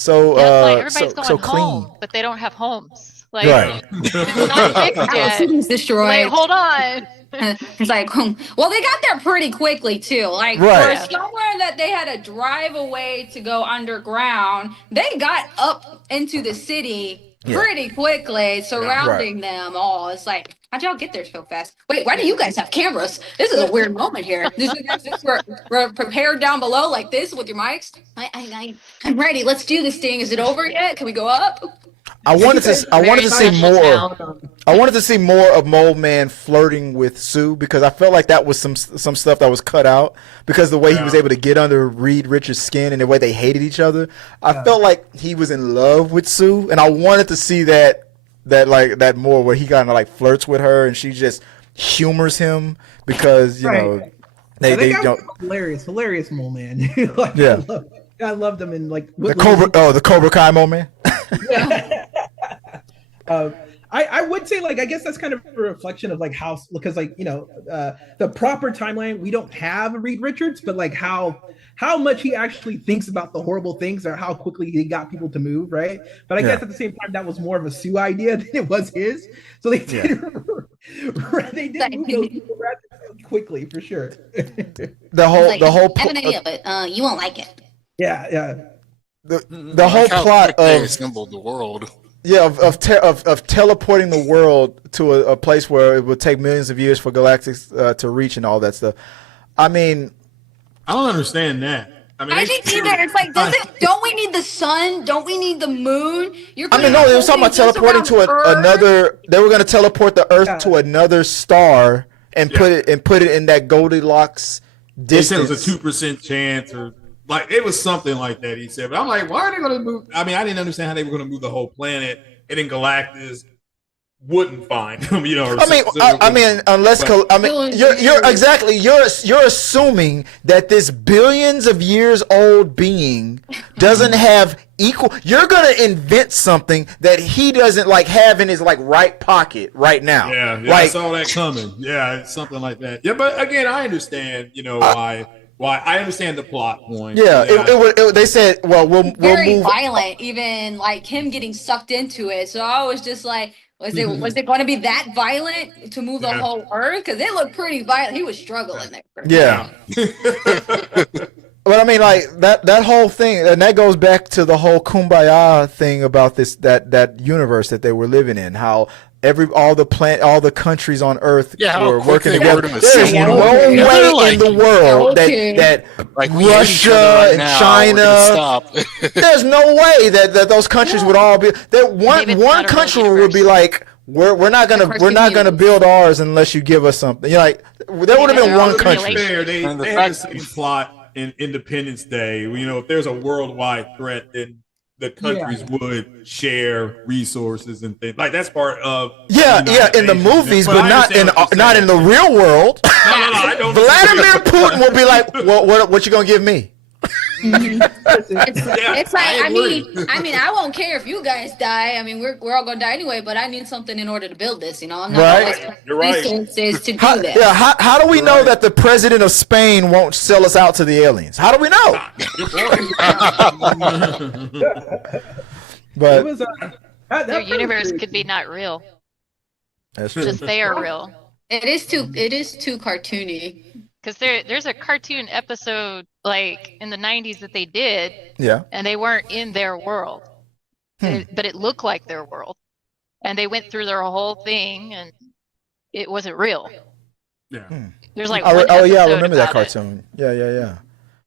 everybody's going so home, clean. but they don't have homes. Like, Right. it's not fixed yet. City's destroyed. Wait, hold on. It's like, well, they got there pretty quickly too. Like for somewhere that they had to drive away to go underground, they got up into the city pretty quickly, surrounding them all. It's like, how'd y'all get there so fast? Wait, why do you guys have cameras? This is a weird moment here. You guys just were prepared down below like this with your mics. I'm ready. Let's do this thing. Is it over yet? Can we go up? I wanted to see more. I wanted to see more of Mole Man flirting with Sue, because I felt like that was some stuff that was cut out, because the way he was able to get under Reed Richards' skin and the way they hated each other. I felt like he was in love with Sue, and I wanted to see that more, where he kind of like flirts with her and she just humors him, because you know they don't. Hilarious Mole Man. I loved him in like the Cobra Kai Mole Man. I would say, like, I guess that's kind of a reflection of like how, because like, you know, the proper timeline, we don't have Reed Richards, but like how much he actually thinks about the horrible things or how quickly he got people to move, right? But I guess at the same time, that was more of a Sue idea than it was his. So they did move those people rather quickly, for sure. the whole I have an idea, but you won't like it. The whole plot they assembled the world. Of teleporting the world to a place where it would take millions of years for Galactus to reach and all that stuff. I mean, I don't understand that. I mean, I think either. It's like, don't we need the sun? Don't we need the moon? I mean, no, they were talking about teleporting to another. They were going to teleport the Earth to another star and put it in that Goldilocks distance. It was a 2% chance, or like it was something like that. He said, but I'm like, why are they going to move? I mean, I didn't understand how they were going to move the whole planet, and then Galactus wouldn't find him, you know. You're assuming that this billions of years old being doesn't have equal. You're gonna invent something that he doesn't like have in his like right pocket right now. Yeah, like, I saw that coming. Yeah, it's something like that. Yeah, but again, I understand. You know why I understand the plot point. Yeah, they said, well, we'll very move. Violent, even like him getting sucked into it. So I was just like, was it going to be that violent to move the whole Earth? Because it looked pretty violent. He was struggling there. Yeah. But I mean, like that whole thing, and that goes back to the whole kumbaya thing about that universe that they were living in. How all the countries on Earth were working together. There's no way in the world that like Russia and China. There's no way that those countries would all be. That one country would be like, we're not gonna build ours unless you give us something. You're like, there would have been one country. They had the same plot in Independence Day. You know, if there's a worldwide threat, then the countries would share resources and things like that's part of in the movies, but not in the real world. No, I don't. Vladimir Putin will be like, what you gonna give me? It's like I mean I won't care if you guys die. I mean we're all gonna die anyway, but I need something in order to build this. You know, I'm not resources to do this. Yeah, how do we know that the president of Spain won't sell us out to the aliens? How do we know? But their universe could be not real. That's true. Just they are real. It is too cartoony. Because there's a cartoon episode like in the 90s that they did, and they weren't in their world, but it looked like their world, and they went through their whole thing, and it wasn't real. Yeah. There's like I remember that cartoon. Yeah.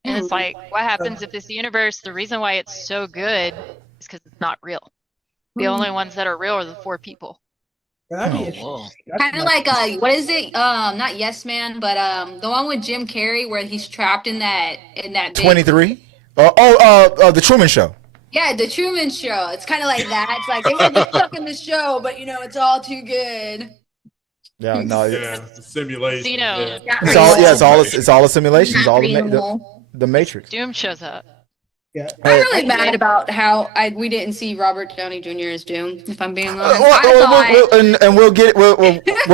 And it's like, what happens if this universe? The reason why it's so good is because it's not real. The only ones that are real are the 4 people. Kind of like what is it? Not Yes Man, but the one with Jim Carrey where he's trapped in that 23. The Truman Show. Yeah, the Truman Show. It's kind of like that. It's like they might be stuck in the show, but you know it's all too good. Yeah, no, it's a simulation. So, you know, it's all a simulation. It's all the Matrix. Doom shows up. Yeah. I'm really mad about how we didn't see Robert Downey Jr. as Doom, if I'm being honest. We're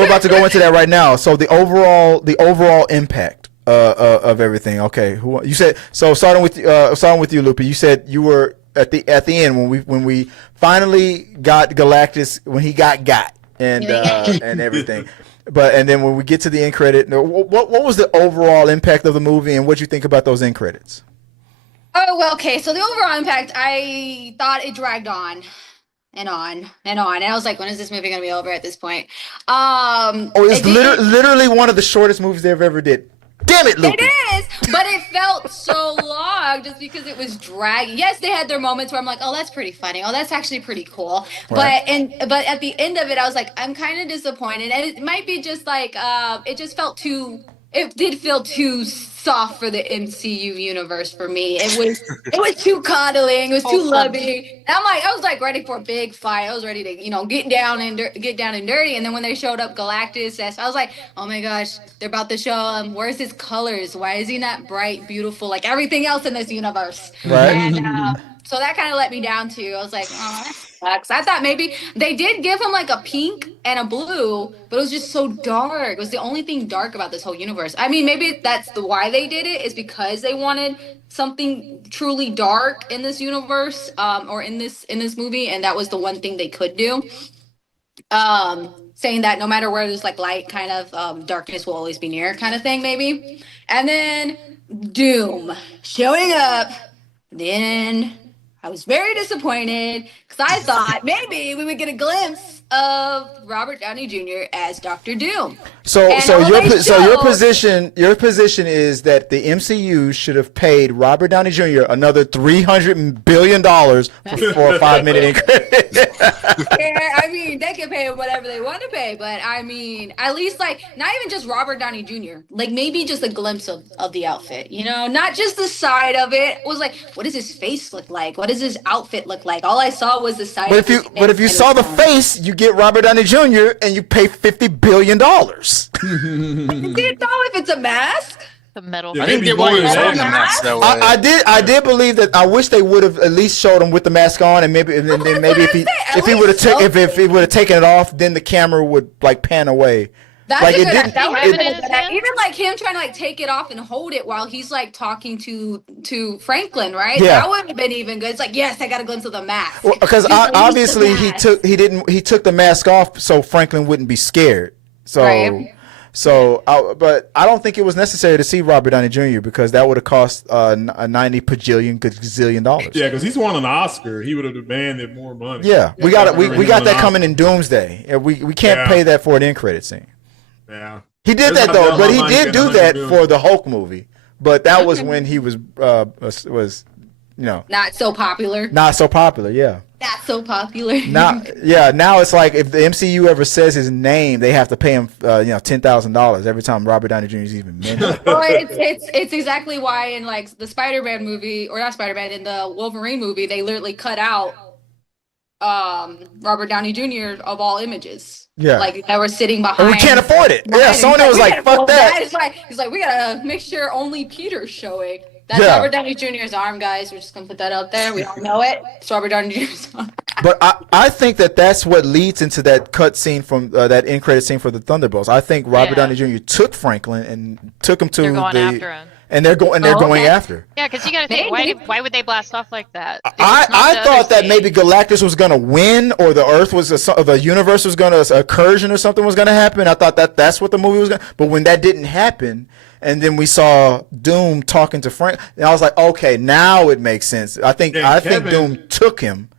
about to go into that right now. So the overall impact of everything. Okay, who you said? So starting with you, Lupe. You said you were at the end when we finally got Galactus, when he got and everything. And then when we get to the end credit, what was the overall impact of the movie, and what you think about those end credits? Oh, well, okay. So the overall impact, I thought it dragged on and on and on. And I was like, when is this movie going to be over at this point? It's literally one of the shortest movies they ever did. Damn it, Lupe. It is, but it felt so long just because it was dragging. Yes, they had their moments where I'm like, oh, that's pretty funny. Oh, that's actually pretty cool. Right. But at the end of it, I was like, I'm kind of disappointed. And it might be just like, it did feel too soft for the MCU universe for me. It was too coddling. It was too loving. And I was like ready for a big fight. I was ready to, get down and dirty. And then when they showed up Galactus, I was like, oh my gosh, they're about to show him. Where's his colors? Why is he not bright, beautiful, like everything else in this universe? Right. And so that kind of let me down too. I was like, oh, that sucks. I thought maybe they did give him like a pink and a blue, but it was just so dark. It was the only thing dark about this whole universe. I mean, maybe that's why they did it, is because they wanted something truly dark in this universe, or in this movie, and that was the one thing they could do. Saying that no matter where there's like light, kind of darkness will always be near, kind of thing, maybe. And then Doom showing up. Then I was very disappointed because I thought maybe we would get a glimpse of Robert Downey Jr. as Doctor Doom. So And so all your they so your showed- position is that the MCU should have paid Robert Downey Jr. another $300 billion for a 5-minute increment. Yeah, I mean, they can pay him whatever they want to pay, but I mean, at least like not even just Robert Downey Jr. Like maybe just a glimpse of the outfit, you know, not just the side of it. It was like, what does his face look like? What does his outfit look like? All I saw was the side. But if you saw the face, you get Robert Downey Jr. and you pay $50 billion. I didn't know if it's a mask. The metal. Yeah, I didn't maybe get why more he was than wearing the that. mask though. I did believe that. I wish they would have at least showed him with the mask on, and maybe and then That's maybe what if he I'm saying. At if he least would have show if he would have taken it off, then the camera would like pan away. That's Like, a it good didn't- idea. That would've been in his Even hands? like him trying to like take it off and hold it while he's like talking to Franklin, right? Yeah. That would have been even good. It's like, yes, I got a glimpse of the mask. Well, because Just release the obviously mask. he took the mask off so Franklin wouldn't be scared. So Right. but I don't think it was necessary to see Robert Downey Jr. because that would have cost a 90 gazillion dollars. Yeah, because he's won an Oscar. He would have demanded more money. Yeah, we got it. We He got won that an coming in Doomsday. We can't Yeah. pay that for an end credit scene. Yeah. He did There's that not though, that but he money did that do Downey that doing. for the Hulk movie. But that was when he was you know Not so popular. not so popular. Yeah. Not so popular. Now it's like if the MCU ever says his name, they have to pay him $10,000 every time Robert Downey Jr. is even mentioned. Well, it's exactly why in like the Spider-Man movie, or not Spider-Man, in the Wolverine movie, they literally cut out Robert Downey Jr. of all images. Yeah. Like that were sitting And behind. we can't afford it. Yeah, behind him. Sony was We like, can't fuck afford that. It's like he's like, we gotta make sure only Peter's showing. That's Yeah. Robert Downey Jr.'s arm, guys. We're just gonna put that out there. We all know it. It's Robert Downey Jr.'s arm. But I think that's what leads into that cut scene from that end credit scene for the Thunderbolts. I think Robert Yeah. Downey Jr. took Franklin and took him to They're going after him. and they're going okay. after. Yeah, because you got to think, Maybe. why would they blast off like that? If it's I not the thought other that side. maybe Galactus was gonna win, or the Earth was the universe was gonna a incursion or something was gonna happen. I thought that's what the movie was gonna. But when that didn't happen, and then we saw Doom talking to Frank, and I was like, okay, now it makes sense. I think Kevin- Doom took him,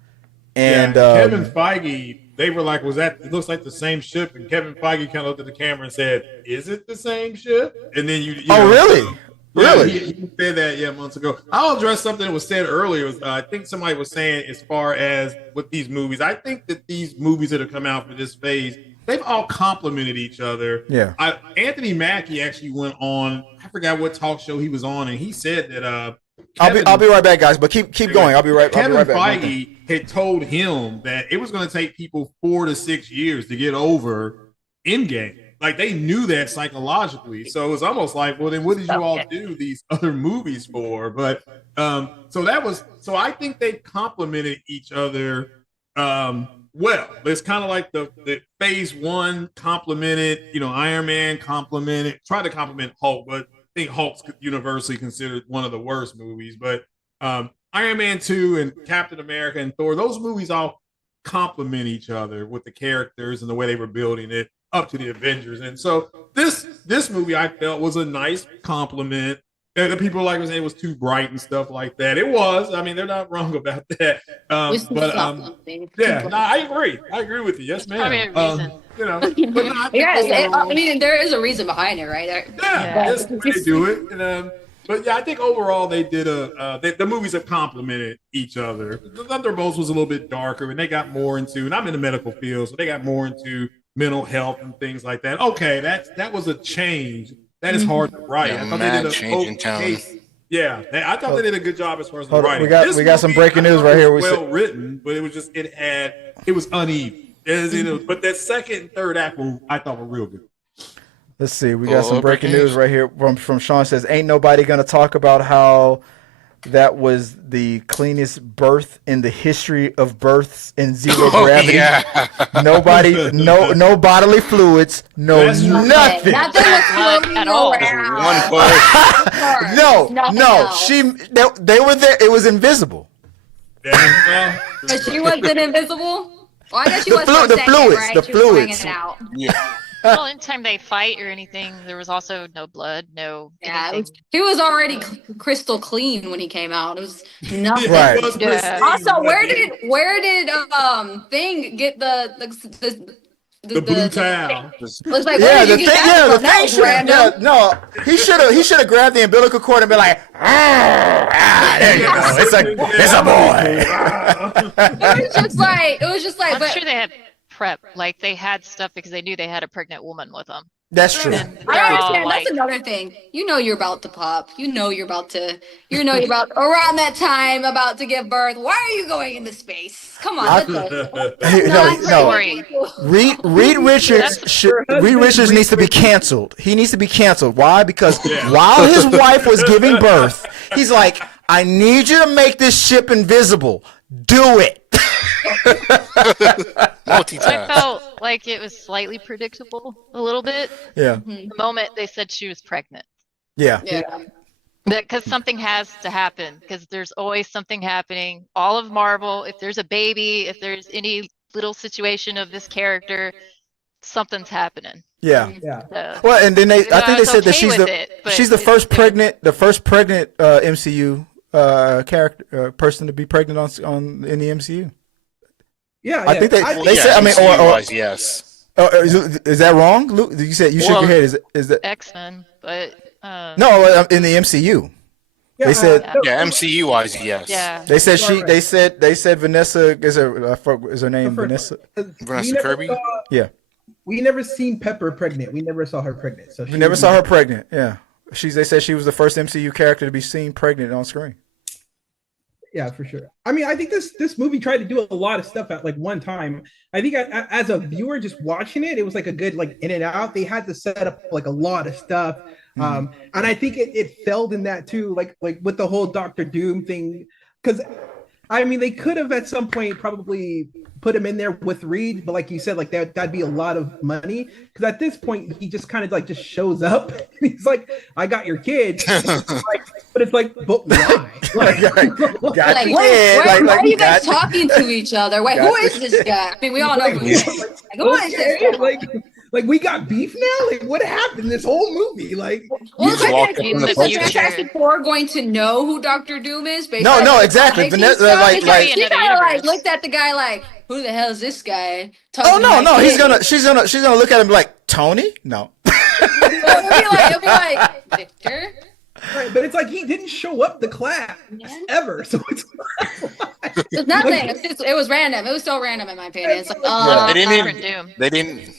and Kevin Feige, they were like, it looks like the same ship? And Kevin Feige kind of looked at the camera and said, is it the same ship? And then you oh know, really? Yeah, Really? he said that months ago. I'll address something that was said earlier. I think somebody was saying as far as with these movies, I think that these movies that have come out for this phase, they've all complemented each other. Yeah. Anthony Mackie actually went on, I forgot what talk show he was on, and he said that I'll be right back, guys. But keep going. I'll be right Kevin back. Feige had told him that it was going to take people 4 to 6 years to get over Endgame. Like they knew that psychologically, so it was almost like, well, then what did you all do these other movies for? But so I think they complemented each other well. It's kind of like the phase one complemented, Iron Man tried to complement Hulk, but I think Hulk's universally considered one of the worst movies. But Iron Man 2 and Captain America and Thor, those movies all complement each other with the characters and the way they were building it up to the Avengers. And so this movie I felt was a nice compliment. And the people like saying it was too bright and stuff like that. It was. I mean, they're not wrong about that. I agree. I agree with you. Yes, ma'am. Probably a reason. But not Yes, I mean, there is a reason behind it, right? that's the way they do it. And, but yeah, I think overall they did the movies have complemented each other. The Thunderbolts was a little bit darker, and they got more into, and I'm in the medical field, so they got more into mental health and things like that. Okay, that was a change. That is hard to write. Yeah, I thought mad they did change in tone. Yeah, I thought they did a good job as far as the Hold on, writing. we got some breaking news right here. Well written, but it was just it was uneven. But that second and third act I thought were real good. Let's see. We got some breaking news right here from Sean. Says, ain't nobody going to talk about how that was the cleanest birth in the history of births in zero gravity. Yeah. Nobody, no bodily fluids, That's true. nothing. Nothing was floating At all. around. One push. No, Nothing no. else. They were there. It was invisible. But she wasn't invisible. Well, I guess she was The for a second, fluids, right? the She was bringing fluids. it out. Yeah. Well, anytime they fight or anything, there was also no blood, no Yeah, anything. he was already crystal clean when he came out. It was nothing. Right. It was Yeah. pristine, Also, where but did Thing get the blue towel? Looks like Yeah, where the did you thing, get yeah, that the from? That thing was should have, random. no, he should have grabbed the umbilical cord and been like, there you go, it's a boy. It was just like, I'm but sure they had prep, like they had stuff because they knew they had a pregnant woman with them. That's true. And I they're all understand. like, That's another thing. You know you're about to pop. You know you're about around that time about to give birth. Why are you going into space? Come on. Hey, no. Sorry. Reed Richards needs to be canceled. He needs to be canceled. Why? Because while his wife was giving birth, he's like, I need you to make this ship invisible. Do it. Multitask. I felt like it was slightly predictable a little bit. Yeah. The moment they said she was pregnant. Yeah. Yeah. Because something has to happen, because there's always something happening. All of Marvel, if there's a baby, if there's any little situation of this character, something's happening. Yeah. Yeah. Well, and then I think they said that okay she's the first pregnant MCU character person to be pregnant on in the MCU. Yeah. I think they Yeah, said. I mean, MCU-wise, yes. Is that wrong, Luke? You said you shook your head. Is that X-Men, but no? In the MCU, they said. Yeah, MCU-wise, yes. yeah. They said They said Vanessa is her name Vanessa. Vanessa Kirby? Yeah. We never seen Pepper pregnant. We never saw her pregnant. So We never saw her pregnant. Yeah. They said she was the first MCU character to be seen pregnant on screen. Yeah, for sure. I mean, I think this movie tried to do a lot of stuff at like one time. I think as a viewer just watching it, it was like a good like in and out. They had to set up like a lot of stuff. And I think it failed in that too, like with the whole Doctor Doom thing. Because I mean, they could have at some point probably put him in there with Reed, but like you said, like that'd be a lot of money. Because at this point, he just kind of like just shows up. And he's like, "I got your kid," but it's like, but why? Got Like, your why kid. are you guys talking to each other? Wait, who is this guy? I mean, we all know who he is. Like, who is this guy? Like we got beef now? Like what happened this whole movie? Like Well, just walked up in the was future. Fantastic Four going to know who Doctor Doom is? Based No, on no, the exactly. comics and Vanessa, stuff? like- Because she Another kind of like universe. looked at the guy like, who the hell is this guy? Oh no, no, He's she's gonna look at him like Tony. No. It'll be like Victor. right, but it's like he didn't show up to class ever. So it's It's nothing. It was random. It was so random in my opinion. It's like, They didn't Different even Doom.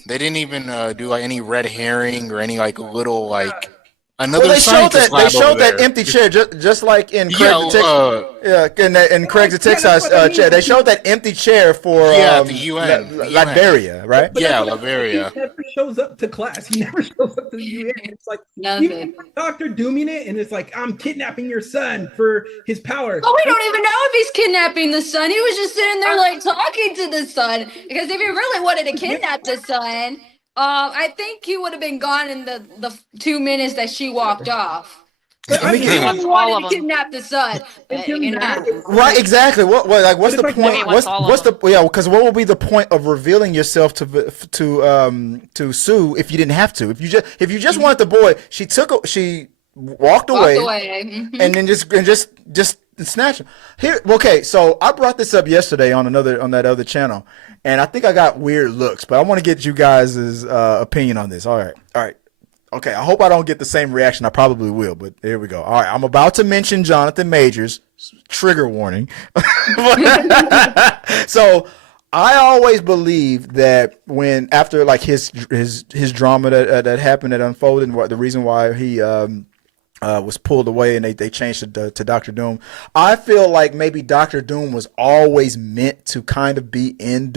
they didn't even do like any red herring or any like little like another Well, they showed scientist lab that over there. empty chair just like in Craig Yeah, the Texas. In Craig's the Texas chair. They showed that empty chair for the UN. Latveria, right? Yeah, Latveria. He never shows up to class. He never shows up to the UN. It's like Nothing. even Doctor Dooming it, and it's like I'm kidnapping your son for his power. Oh, we don't even know if he's kidnapping the son. He was just sitting there like talking to the son. Because if he really wanted to kidnap the son, I think he would have been gone in the 2 minutes that she walked off. I mean, He All wanted of to them. kidnap the son. But, you know. Right, exactly. What's the But it's like, point? maybe what's all of What's the because what would be the point of revealing yourself to Sue if you didn't have to? If you just wanted the boy, she walked away. Mhm. And then just snatch him. Here, okay, so I brought this up yesterday on that other channel, and I think I got weird looks, but I want to get you guys' opinion on this. All right. Okay, I hope I don't get the same reaction. I probably will, but here we go. All right, I'm about to mention Jonathan Majors. Trigger warning. So I always believed that after like his drama that happened, that unfolded, and the reason why he was pulled away and they changed it to Doctor Doom. I feel like maybe Doctor Doom was always meant to kind of be in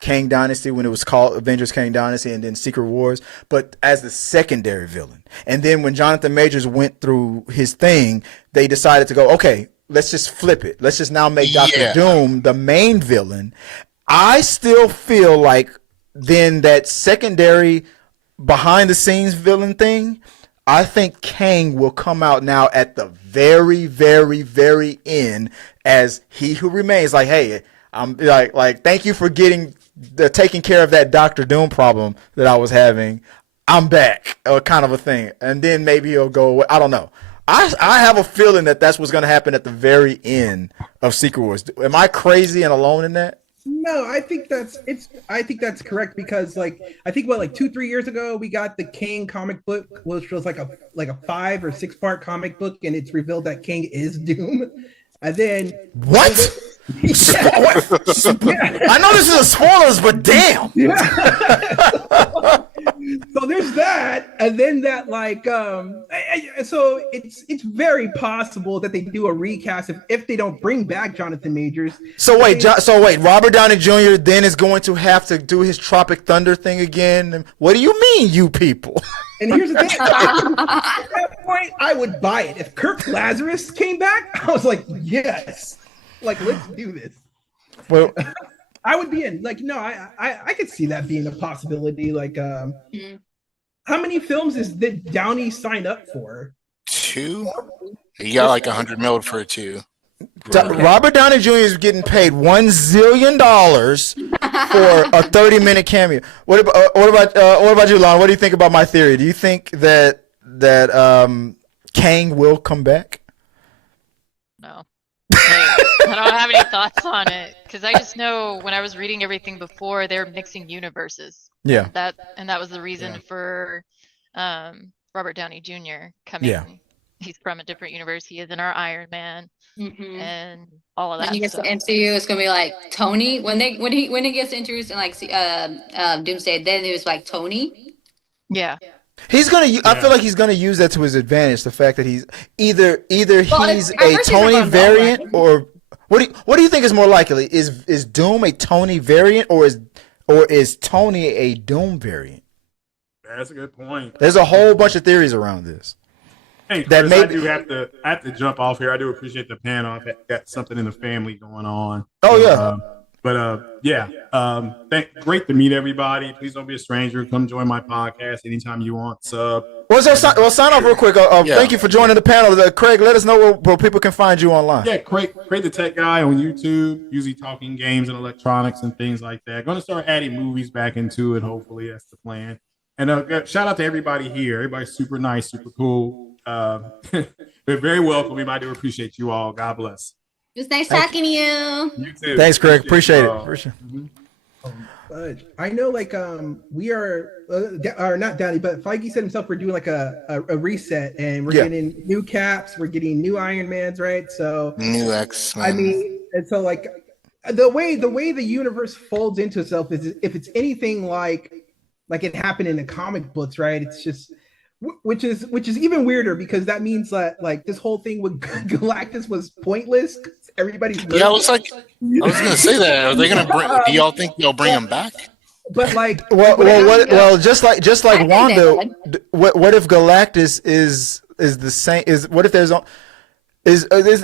Kang Dynasty when it was called Avengers Kang Dynasty and then Secret Wars, but as the secondary villain. And then when Jonathan Majors went through his thing, they decided to go, okay, let's just flip it. Let's just now make Doctor Doom the main villain. I still feel like then that secondary behind the scenes villain thing, I think Kang will come out now at the very, very, very end as He Who Remains. Like, hey, I'm like, thank you for getting taking care of that Doctor Doom problem that I was having. I'm back, kind of a thing, and then maybe he'll go away. I don't know. I have a feeling that that's what's going to happen at the very end of Secret Wars. Am I crazy and alone in that? No, I think that's correct because like I think 2-3 years ago we got the King comic book, which was like a 5 or 6 part comic book, and it's revealed that King is Doom. And then what? I know this is a spoilers, but damn. So there's that, and then that so it's very possible that they do a recast if they don't bring back Jonathan Majors. So wait, Robert Downey Jr. then is going to have to do his Tropic Thunder thing again. What do you mean, you people? And here's the thing: at that point, I would buy it. If Kirk Lazarus came back, I was like, yes, let's do this. Well, I would be in. I could see that being a possibility. How many films did Downey sign up for? 2. He got like 100 mil for 2. Robert Downey Jr. is getting paid $1 zillion for a 30-minute cameo. What about you, Lon? What do you think about my theory? Do you think that Kang will come back? No. I don't have any thoughts on it because I just know when I was reading everything before, they're mixing universes. Yeah. And that was the reason for Robert Downey Jr. coming. Yeah. He's from a different universe. He is in our Iron Man and all of that. When he gets to MCU, it's gonna be like Tony. When he gets introduced in Doomsday, then it was like Tony. Yeah. He's gonna. I feel like he's gonna use that to his advantage. The fact that he's either he's a Tony variant or what do you think is more likely? Is Doom a Tony variant or is Tony a Doom variant? That's a good point. There's a whole bunch of theories around this. Hey, Chris, I do have to jump off here. I do appreciate the panel. I've got something in the family going on. Oh yeah. Great to meet everybody. Please don't be a stranger. Come join my podcast anytime you want. Sign off real quick. Thank you for joining the panel. Craig, let us know where people can find you online. Yeah, Craig the Tech Guy on YouTube, usually talking games and electronics and things like that. Going to start adding movies back into it. Hopefully, that's the plan. And shout out to everybody here. Everybody's super nice, super cool. They're very welcoming. I do appreciate you all. God bless. It was nice talking to you. You too. Thanks, Craig. Appreciate it. I know, we are, or not Downey, but Feige said himself, we're doing a reset, and we're getting new Caps, we're getting new Iron Mans, right? So new X-Men. I mean, and so the way the universe folds into itself is if it's anything like it happened in the comic books, right? It's just. Which is even weirder because that means that this whole thing with Galactus was pointless. Everybody's I was gonna say that. Are they gonna bring? Do y'all think they'll bring him back? But just like Wanda, what if Galactus is the same? What if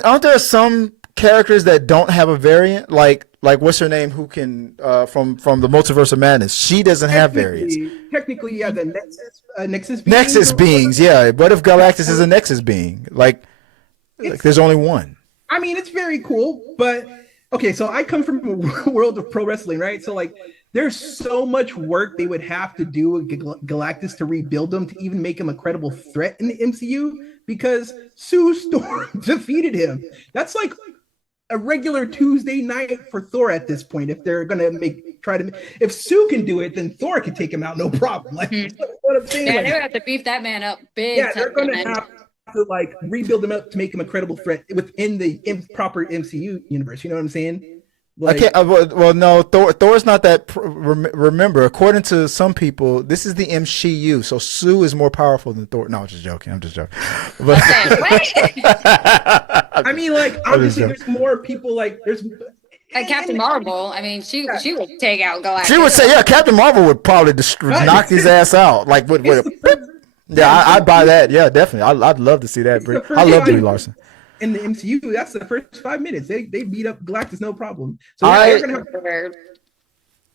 aren't there some characters that don't have a variant? Like what's her name? Who can from the Multiverse of Madness? She doesn't have variants. Technically, yeah, the Nexus beings. Nexus beings, yeah. What if Galactus is a Nexus being? There's only one. I mean, it's very cool, but okay. So I come from a world of pro wrestling, right? So there's so much work they would have to do with Galactus to rebuild him to even make him a credible threat in the MCU because Sue Storm defeated him. That's like a regular Tuesday night for Thor at this point. If they're gonna if Sue can do it, then Thor can take him out, no problem. What I'm saying, they're gonna have to beef that man up big. Yeah, they're gonna have to rebuild him up to make him a credible threat within the proper MCU universe. You know what I'm saying? I can't. Well, no, Thor's not that. Remember, according to some people, this is the MCU, so Sue is more powerful than Thor. No, I'm just joking. But, I mean, obviously, there's more people. There's Captain Marvel. I mean, she would take out Galactus. She would say, yeah, Captain Marvel would probably knock his ass out. Yeah, I'd buy that. Yeah, definitely. I'd love to see that. I love Brie Larson. In the MCU, that's the first 5 minutes. They beat up Galactus, no problem.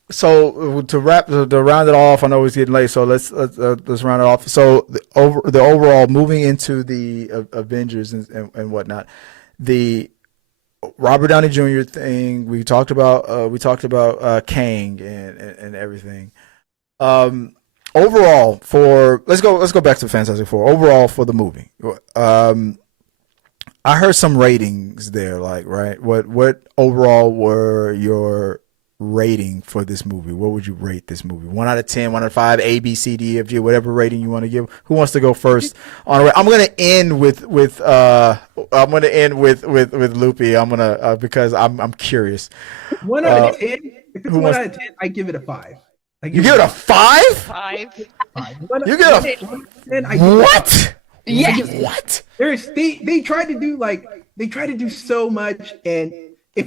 So to round it off, I know it's getting late, so let's round it off. So the overall moving into the Avengers and whatnot, the Robert Downey Jr. thing. We talked about Kang and everything. Overall, let's go back to Fantastic Four. Overall for the movie, I heard some ratings there. Like, right, what overall were your rating for this movie? What would you rate this movie? 1 out of 10, 1 out of 5, A, B, C, D, F, G, whatever rating you want to give. Who wants to go first? I'm gonna end with Loopy. I'm gonna because I'm curious. 1 out of 10. If it's 1 out of 10, I give it a 5. You give it a 5? 5. You give it a 10. what? Yes. What? They tried to do so much, and if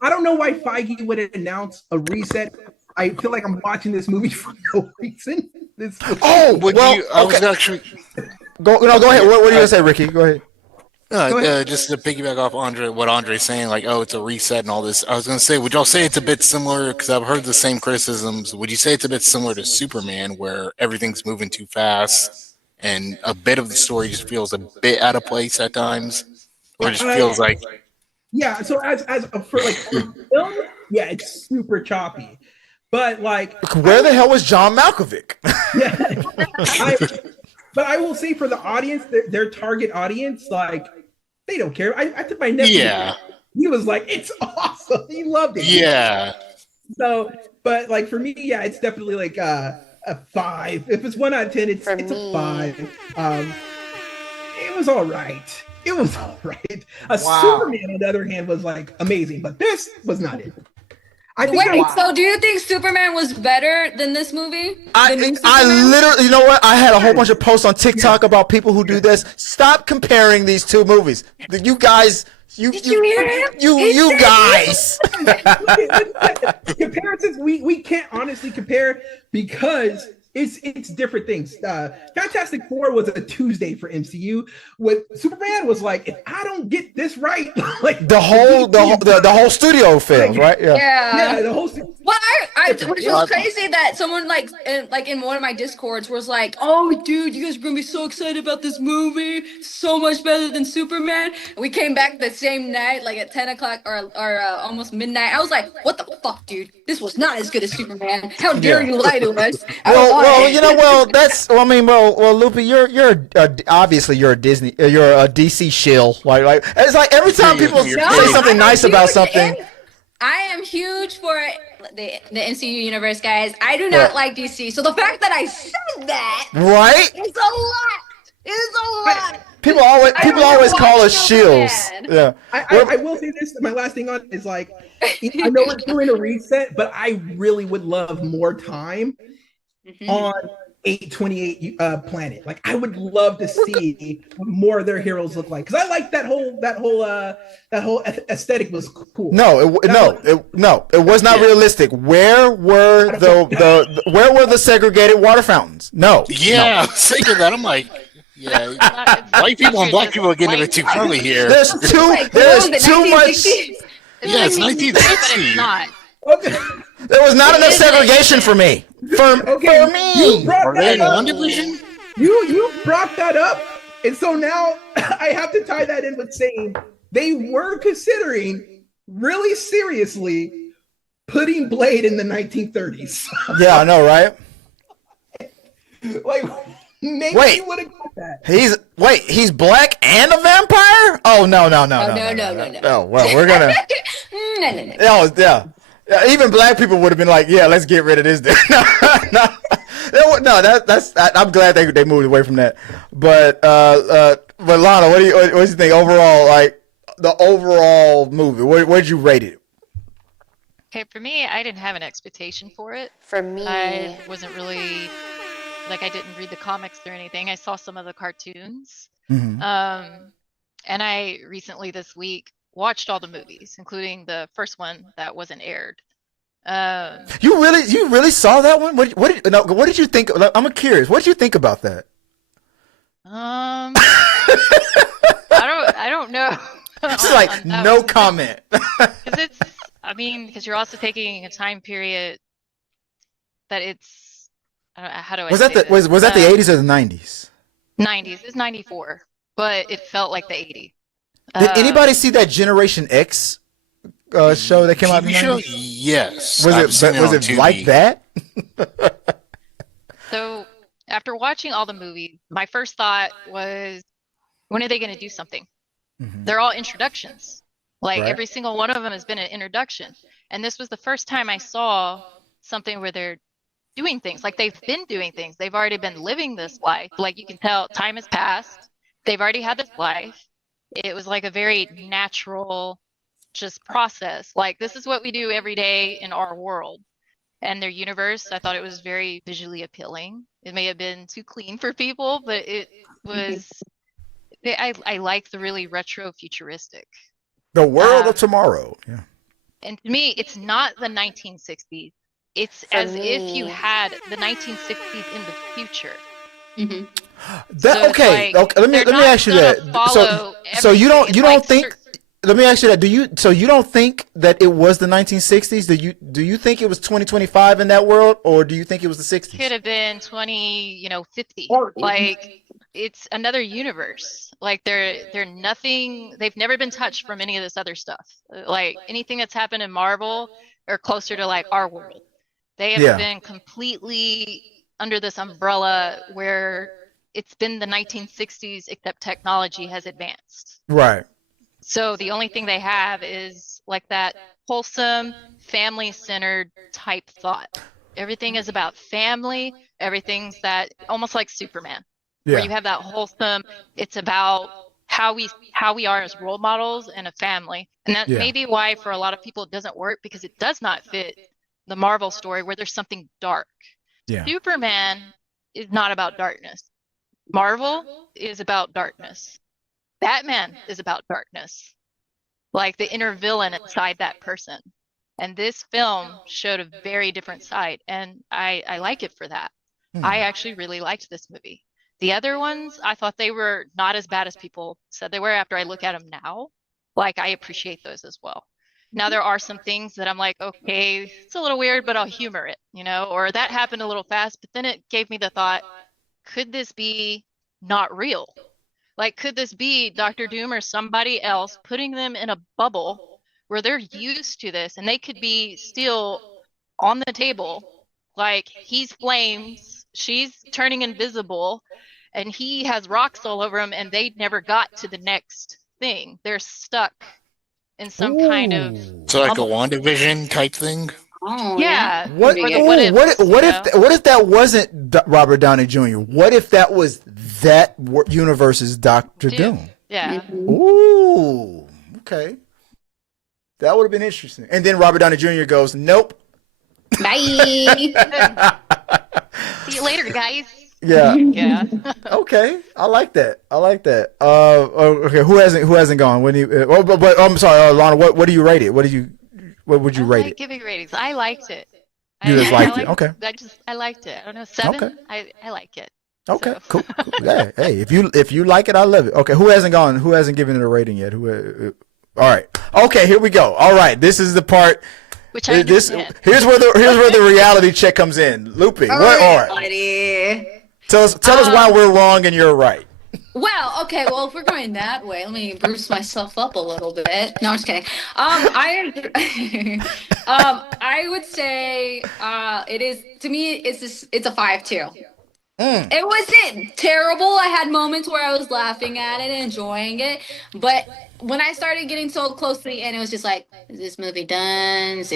I don't know why Feige would announce a reset. I feel like I'm watching this movie for no reason. I was actually go ahead. What are you gonna say, Ricky? Go ahead. Just to piggyback off what Andre's saying, like, oh, it's a reset and all this. I was going to say, would y'all say it's a bit similar? Because I've heard the same criticisms. Would you say it's a bit similar to Superman, where everything's moving too fast and a bit of the story just feels a bit out of place at times, or it just feels like? Yeah. So for film, yeah, it's super choppy. But like, where the hell was John Malkovich? Yeah. But I will say for the audience, their target audience, like, they don't care. I took my nephew. Yeah. He was like, it's awesome. He loved it. Yeah. So, but like for me, yeah, it's definitely like a 5. If it's 1 out of 10, it's a 5. It was all right. Superman, on the other hand, was like amazing, but this was not it. So do you think Superman was better than this movie? I literally, you know what? I had a whole bunch of posts on TikTok about people who do this. Stop comparing these two movies. You guys, you guys. Comparisons, we can't honestly compare because it's different things. Fantastic Four was a Tuesday for MCU. What Superman was like, if I don't get this right, like the whole studio fails, right? Yeah. The whole studio. Well, which was crazy that someone like in one of my discords was like, "Oh, dude, you guys are gonna be so excited about this movie, so much better than Superman." And we came back the same night, like at 10 o'clock or almost midnight. I was like, "What the fuck, dude? This was not as good as Superman. How dare you lie to us?" Loopy, you're obviously you're a DC shill. Like it's like every time people say something nice about something. I am huge for the MCU universe, guys. I do not like DC. So the fact that I said that is a lot. It is a lot. People always call us shills. Yeah. I will say this. My last thing on is like, I know we're doing a reset, but I really would love more time on 828 planet. Like, I would love to see what more of their heroes look like, because I like that whole aesthetic was cool. It was not realistic. Where were the segregated water fountains? I was thinking that. I'm like, white people and black people are getting a bit too friendly here. There's too much. Yeah, it's 1960. Not. Okay. There was not enough segregation for me. For me. Are they in one division? You brought that up, and so now I have to tie that in with saying they were considering really seriously putting Blade in the 1930s. Yeah, I know, right? Like, maybe you would have got that. He's black and a vampire? Oh no. Oh well, we're gonna. No. Oh yeah. Even black people would have been like, "Yeah, let's get rid of this." I'm glad they moved away from that. But Lana, what do you think overall? Like the overall movie, what did you rate it? Okay, for me, I didn't have an expectation for it. For me, I wasn't really I didn't read the comics or anything. I saw some of the cartoons, Mm-hmm. and I recently this week watched all the movies, including the first one that wasn't aired. You really saw that one? What did you think? I'm curious. What did you think about that? I don't know. It's like no comment. Because you're also taking a time period that it's. How do I? Was that the 80s or the 90s? 90s. It's 94, but it felt like the 80s. Did anybody see that Generation X show that came out in the TV show? 90s? Yes. Was it like that? So after watching all the movies, my first thought was, when are they going to do something? They're all introductions. Like Right. every single one of them has been an introduction. And this was the first time I saw something where they're doing things. Like they've been doing things. They've already been living this life. Like you can tell time has passed. They've already had this life. It was like a very natural just process. Like this is what we do every day in our world. And their universe, I thought it was very visually appealing. It may have been too clean for people, but it was, I like the really retro futuristic. The world of tomorrow. Yeah. And to me, it's not the 1960s. It's as if you had the 1960s in the future. That, okay. Let me ask you that. So you don't think? Let me ask you that. So you don't think that it was the 1960s? Do you think it was 2025 in that world, or do you think it was the 60s? Could have been 50. Like it's another universe. Like they're nothing. They've never been touched from any of this other stuff. Like anything that's happened in Marvel or closer to like our world. They have been completely under this umbrella where it's been the 1960s, except technology has advanced. Right. So the only thing they have is like that wholesome, family-centered type thought. Everything is about family. Everything's that almost like Superman, where you have that wholesome. It's about how we are as role models and a family, and that may be why for a lot of people it doesn't work, because it does not fit the Marvel story where there's something dark. Yeah. Superman is not about darkness. Marvel is about darkness. Batman is about darkness, like the inner villain inside that person. And this film showed a very different side, and I like it for that. I actually really liked this movie. The other ones, I thought they were not as bad as people said they were. After I look at them now, like I appreciate those as well. Now there are some things that I'm like, okay, it's a little weird, but I'll humor it, or that happened a little fast. But then it gave me the thought, could this be not real? Like, could this be Dr. Doom or somebody else putting them in a bubble where they're used to this and they could be still on the table? Like, he's flames, she's turning invisible, and he has rocks all over him, and they never got to the next thing. They're stuck in some kind of... So like a WandaVision type thing? Oh, yeah. What if that wasn't Robert Downey Jr.? What if that was that universe's Dr. Doom? Yeah. Ooh. Okay. That would have been interesting. And then Robert Downey Jr. goes, "Nope. Bye." See you later, guys. Yeah. Yeah. Okay. I like that. Okay. Who hasn't gone? When but I'm sorry, Lana. What do you rate it? What would you rate it? Giving ratings. I liked it. You just liked it. Okay. I liked it. I don't know, 7. Okay. I like it. Okay. So. Cool. Yeah. Hey, if you like it, I love it. Okay. Who hasn't gone? Who hasn't given it a rating yet? All right. Okay. Here we go. All right. This is the part. Which I understand. Here's where the reality check comes in. Loopy. All right. Tell us why we're wrong and you're right. Well, okay. Well, if we're going that way, let me boost myself up a little bit. No, I'm just kidding. I would say it is, to me. It's a 5-2. It wasn't terrible. I had moments where I was laughing at it and enjoying it, but when I started getting so close to the end, it was just like, is this movie done? It's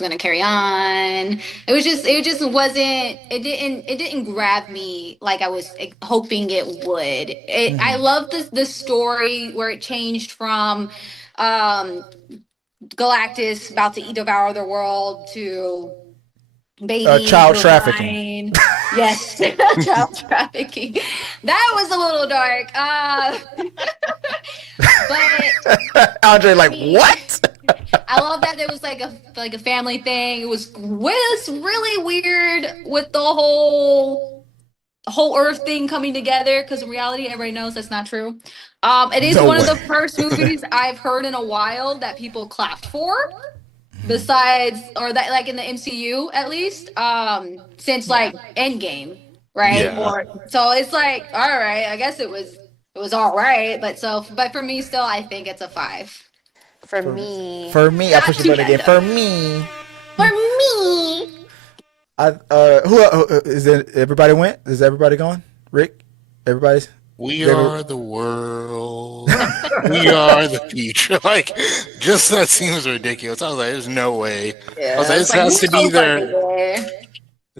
gonna carry on? It just wasn't. It didn't grab me like I was hoping it would. I love the story where it changed from Galactus about to devour the world to baby child trafficking. Yes, child trafficking. That was a little dark. But Andre, like, what? I love that there was like a family thing. It was really weird with the whole Earth thing coming together, because in reality, everybody knows that's not true. It is one of the first movies I've heard in a while that people clapped for. Besides, or that, like in the MCU at least, since like Endgame, right? Yeah. So it's like, all right, I guess it was It was all right, but for me, still, I think it's a 5. For me. For me, I push the button again. For me. Who is it? Everybody went? Is everybody going? Rick? Everybody's? We are the world. We are the future. Like, just that seems ridiculous. I was like, there's no way. Yeah, I was like, this has to be there.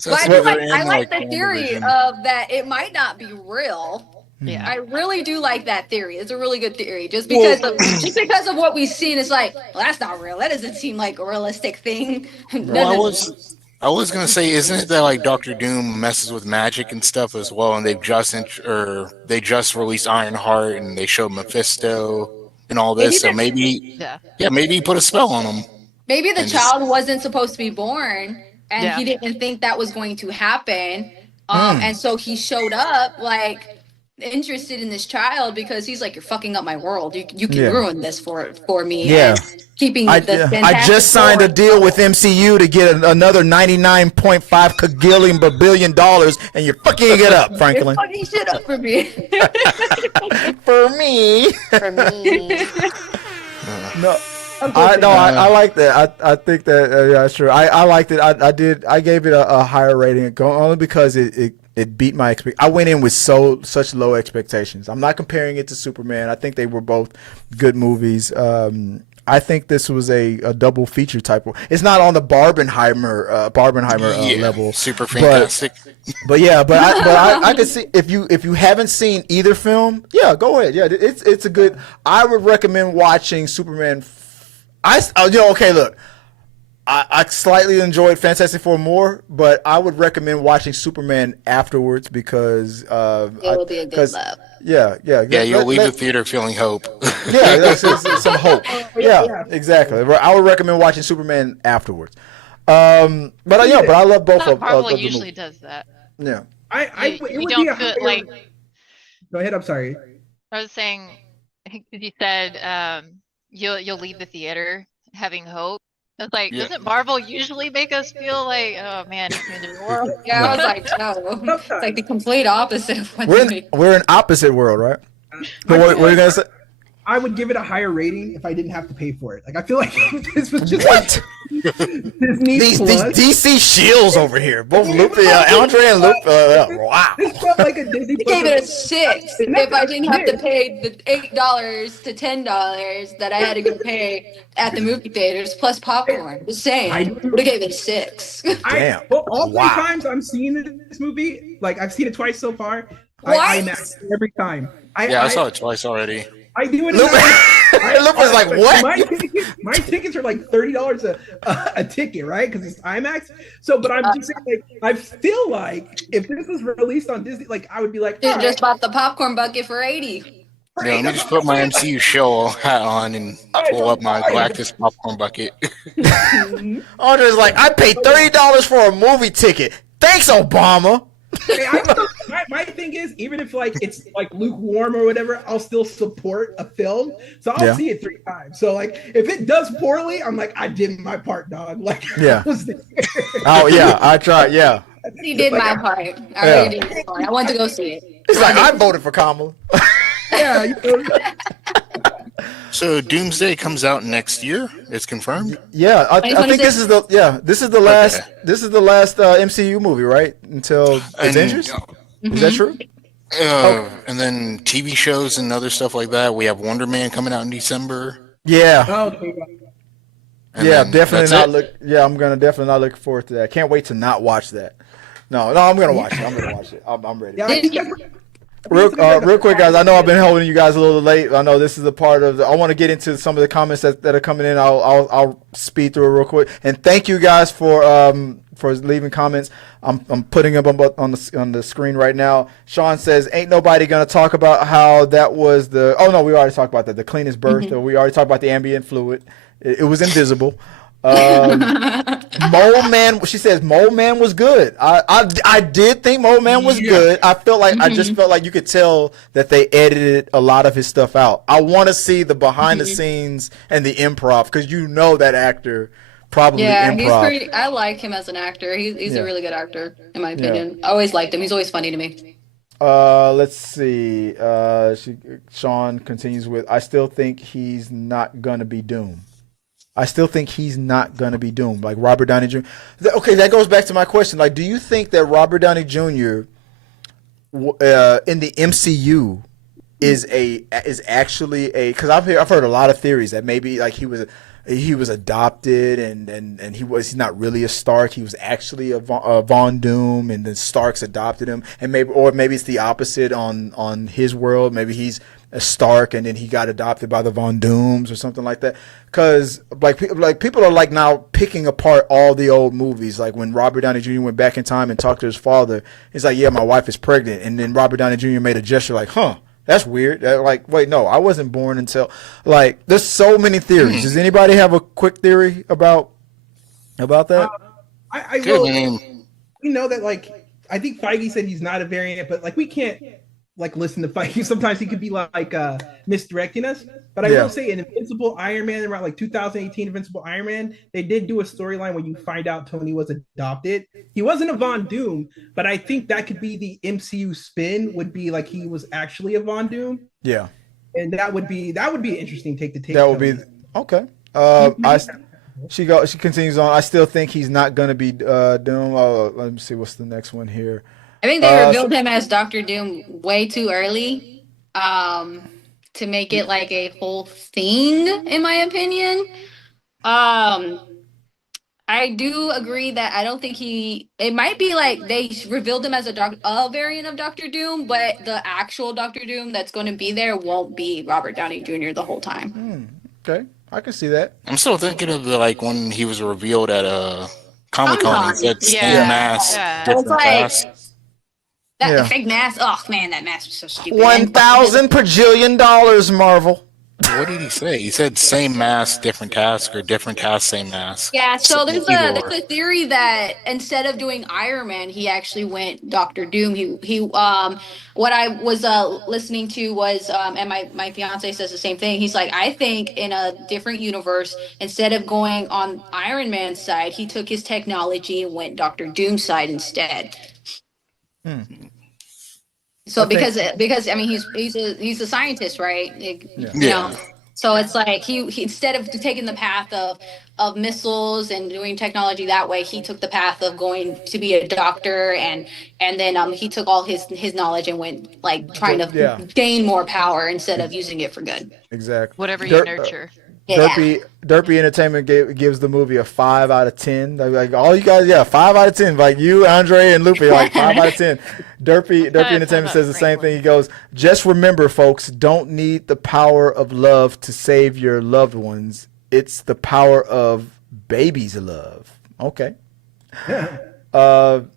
But I like the theory of that it might not be real. Yeah. I really do like that theory. It's a really good theory. Just because of what we've seen, it's like, well, that's not real. That doesn't seem like a realistic thing. Well, I was gonna say, isn't it that like Doctor Doom messes with magic and stuff as well, and they just released Ironheart and they showed Mephisto and all this, so maybe he put a spell on him. Maybe the child wasn't supposed to be born, and he didn't think that was going to happen, and so he showed up like interested in this child because he's like, you're fucking up my world. You can ruin this for me. Yeah. And keeping I just signed a deal with MCU to get another $99.5 billion, and you're fucking it up, Franklin. You're fucking shit up for me. For me. For me. No. I like that. I think that yeah, sure. I liked it. I gave it a higher rating only because it beat my I went in with such low expectations. I'm not comparing it to Superman. I think they were both good movies. I think this was a double feature type of. It's not on the Barbenheimer level. Super fantastic. But I could see if you haven't seen either film, yeah, go ahead. Yeah, it's a good. I would recommend watching Superman. Okay, look. I slightly enjoyed Fantastic Four more, but I would recommend watching Superman afterwards because it will be a good love. Yeah. You'll leave the theater feeling hope. Yeah, that's some hope. Yeah, exactly. I would recommend watching Superman afterwards. But I love both of Marvel the usually movies. does that. Yeah. You don't feel like. Go ahead. I'm sorry. I was saying, you said you'll leave the theater having hope. It's like, doesn't Marvel usually make us feel like, oh man, it's the end of the world? Yeah, I was like, no. It's like the complete opposite of what We're in opposite world, right? What are you gonna say? I would give it a higher rating if I didn't have to pay for it. Like, I feel like this was just like Disney these Plus. DC shields over here, both Andre and Luke. Wow. This felt like a Disney I Plus. gave it a 6 if I didn't have to pay the $8 to $10 that I had to go pay at the movie theaters plus popcorn. The same. I would have gave it a 6. Damn. All 3 times I'm seeing this movie, like I've seen it twice so far. I IMAX every time. I saw it twice already. I do it. Luke was like, what? My tickets are like $30 a ticket, right? Because it's IMAX. So, but I'm just saying, like, I feel like if this was released on Disney, like, I would be like, you just bought the popcorn bucket for $80. Yeah, let me just put my MCU show hat on and pull up my Galactus popcorn bucket. Andre's like, I paid $30 for a movie ticket. Thanks, Obama. My thing is, even if like it's like lukewarm or whatever, I'll still support a film. So I'll see it 3 times. So like, if it does poorly, I'm like, I did my part, dog. Like, yeah. I tried. Yeah. He did my part. I really did my part. I wanted to go see it. He's like, I voted for Kamala. Yeah. So Doomsday comes out next year. It's confirmed. Yeah, I think this is the last MCU movie, right? Until Avengers. Is that true? And then TV shows and other stuff like that. We have Wonder Man coming out in December. Yeah. And definitely not look. Yeah, I'm gonna definitely not look forward to that. Can't wait to not watch that. No, I'm gonna watch it. I'm ready. Real quick, guys. I know I've been holding you guys a little late. I know this is a part of. I want to get into some of the comments that are coming in. I'll speed through it real quick. And thank you guys for leaving comments. I'm putting them up on the screen right now. Sean says, "Ain't nobody gonna talk about how that was the." Oh no, we already talked about that. The cleanest birth. Mm-hmm. We already talked about the ambient fluid. It was invisible. Mole Man. She says Mole Man was good. I did think Mole Man was good. I felt like I just felt like you could tell that they edited a lot of his stuff out. I want to see the behind the scenes and the improv because you know that actor probably improv. He's pretty. I like him as an actor. He's a really good actor in my opinion. I always liked him. He's always funny to me. Let's see. Sean continues with, I still think he's not gonna be Doom. I still think he's not gonna be Doom. Like Robert Downey Jr. Okay, that goes back to my question. Like, do you think that Robert Downey Jr. In the MCU is actually a, because I've heard a lot of theories that maybe like he was adopted and he's not really a Stark. He was actually a Von Doom, and then Starks adopted him, and maybe it's the opposite on his world. Maybe he's a Stark and then he got adopted by the Von Dooms or something like that. Because like people are like now picking apart all the old movies. Like when Robert Downey Jr. went back in time and talked to his father, he's like, "Yeah, my wife is pregnant," and then Robert Downey Jr. made a gesture like, "Huh." That's weird. Like, wait, no, I wasn't born until. Like, there's so many theories. Does anybody have a quick theory about that? I will. We know that, like, I think Feige said he's not a variant, but like we can't like listen to Feige. Sometimes he could be like misdirecting us. But I will say, in Invincible Iron Man, around like 2018 Invincible Iron Man, they did do a storyline where you find out Tony was adopted. He wasn't a Von Doom, but I think that could be the MCU spin, would be like he was actually a Von Doom. Yeah. And that would be an interesting take to take. That would be okay. She continues on. I still think he's not gonna be Doom. Let me see what's the next one here. I think they revealed him as Doctor Doom way too early. To make it like a whole thing, in my opinion. I do agree that I don't think it might be like they revealed him as a variant of Doctor Doom, but the actual Doctor Doom that's going to be there won't be Robert Downey Jr. the whole time. Okay, I can see that. I'm still thinking of like when he was revealed at Comic-Con. He said same mask, different cast. The fake mask. Oh man, that mask was so stupid. $1,000 bajillion, Marvel. What did he say? He said same mask, different task, or different task, same mask. Yeah, so there's a theory that instead of doing Iron Man, he actually went Doctor Doom. He what I was listening to was and my fiance says the same thing. He's like, I think in a different universe, instead of going on Iron Man's side, he took his technology and went Doctor Doom's side instead. So because I mean he's a scientist, right? You know, so it's like he instead of taking the path of missiles and doing technology that way, he took the path of going to be a doctor, and then he took all his knowledge and went like trying to gain more power instead of using it for good. Exactly. Whatever you nurture. Derpy Entertainment gives the movie a 5 out of 10. Like all you guys, 5 out of 10. Like you, Andre, and Lupe, like 5 out of 10. Derpy Entertainment says the same thing. He goes, just remember, folks, don't need the power of love to save your loved ones. It's the power of babies' love. Okay. Sean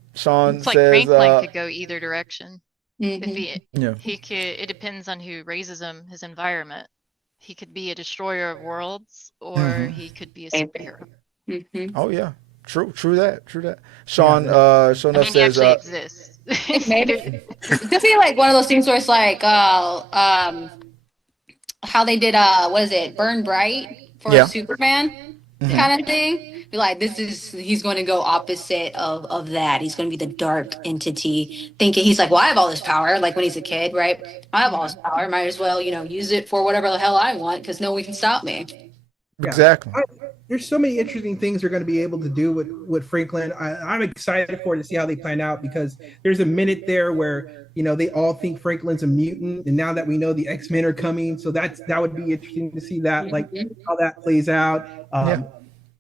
it's like says, Franklin could go either direction. Mm-hmm. He could. It depends on who raises him, his environment. He could be a destroyer of worlds, or he could be a superhero. Oh yeah, true that. Sean, Sean he says, actually exists. It could be like one of those things where it's like, how they did, what is it, Burn Bright for Superman kind of thing. Be like, he's going to go opposite of that. He's going to be the dark entity, thinking he's like, well, I have all this power. Like when he's a kid, right? I have all this power. Might as well, use it for whatever the hell I want, because no one can stop me. Exactly. There's so many interesting things they're going to be able to do with Franklin. I'm excited for it to see how they plan out, because there's a minute there where they all think Franklin's a mutant, and now that we know the X-Men are coming, so that would be interesting to see that, like how that plays out.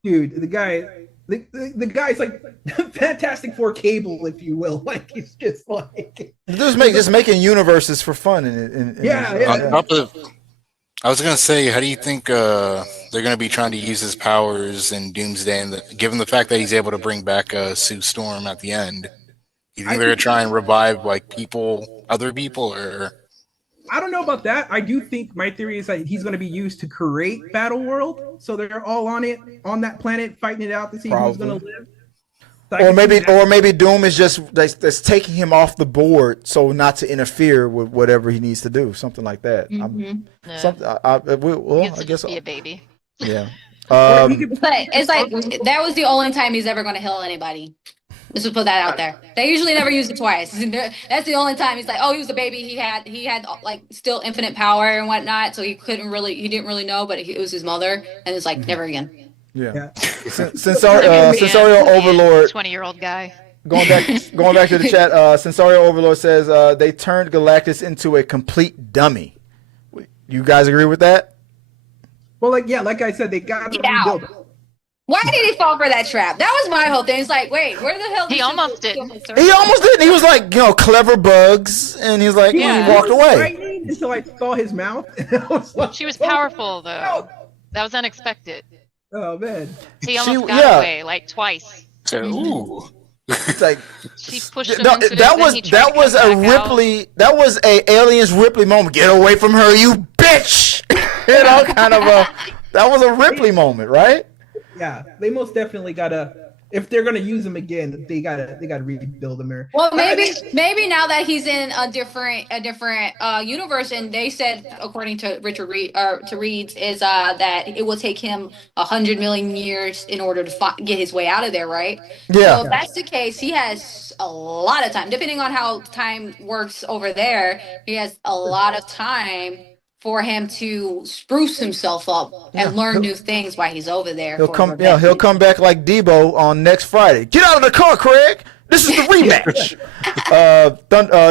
Dude, the guy's like Fantastic Four Cable, if you will. Like it's just like just making universes for fun. I was gonna say, how do you think they're gonna be trying to use his powers in Doomsday, and given the fact that he's able to bring back Sue Storm at the end? You think they're gonna try and revive like other people, or? I don't know about that. I do think my theory is that he's going to be used to create Battle World, so they're all on that planet fighting it out to see who's going to live. Or maybe Doom is just that's taking him off the board, so not to interfere with whatever he needs to do, something like that. I guess be a baby. Yeah. But it's like that was the only time he's ever going to heal anybody. Just to put that out there. They usually never use it twice. That's the only time he's like, oh, he was a baby. He had like still infinite power and whatnot, so he didn't really know, but it was his mother, and it's like never again. Yeah. Sensorio Overlord. 20-year-old guy. Going back to the chat. Sensorio Overlord says they turned Galactus into a complete dummy. You guys agree with that? Well, like I said, they got to rebuild. Why did he fall for that trap? That was my whole thing. It's like, wait, where the hell? He almost didn't. He almost didn't. He was like, clever bugs, and he's like, he walked away. Until I saw his mouth. She was powerful though. That was unexpected. Oh man. He almost got away like twice. Ooh. It's like she pushed him into it, that was a Ripley. Out. That was a Aliens Ripley moment. Get away from her, you bitch! That was a Ripley moment, right? Yeah, they most definitely gotta. If they're gonna use him again, they gotta rebuild him. Well, maybe now that he's in a different universe, and they said, according to Richard Reeds, is that it will take him 100 million years in order to get his way out of there, right? Yeah. So if that's the case, he has a lot of time. Depending on how time works over there, he has a lot of time for him to spruce himself up and learn new things while he's over there. He'll come back like Debo on next Friday. Get out of the car, Craig. This is the rematch.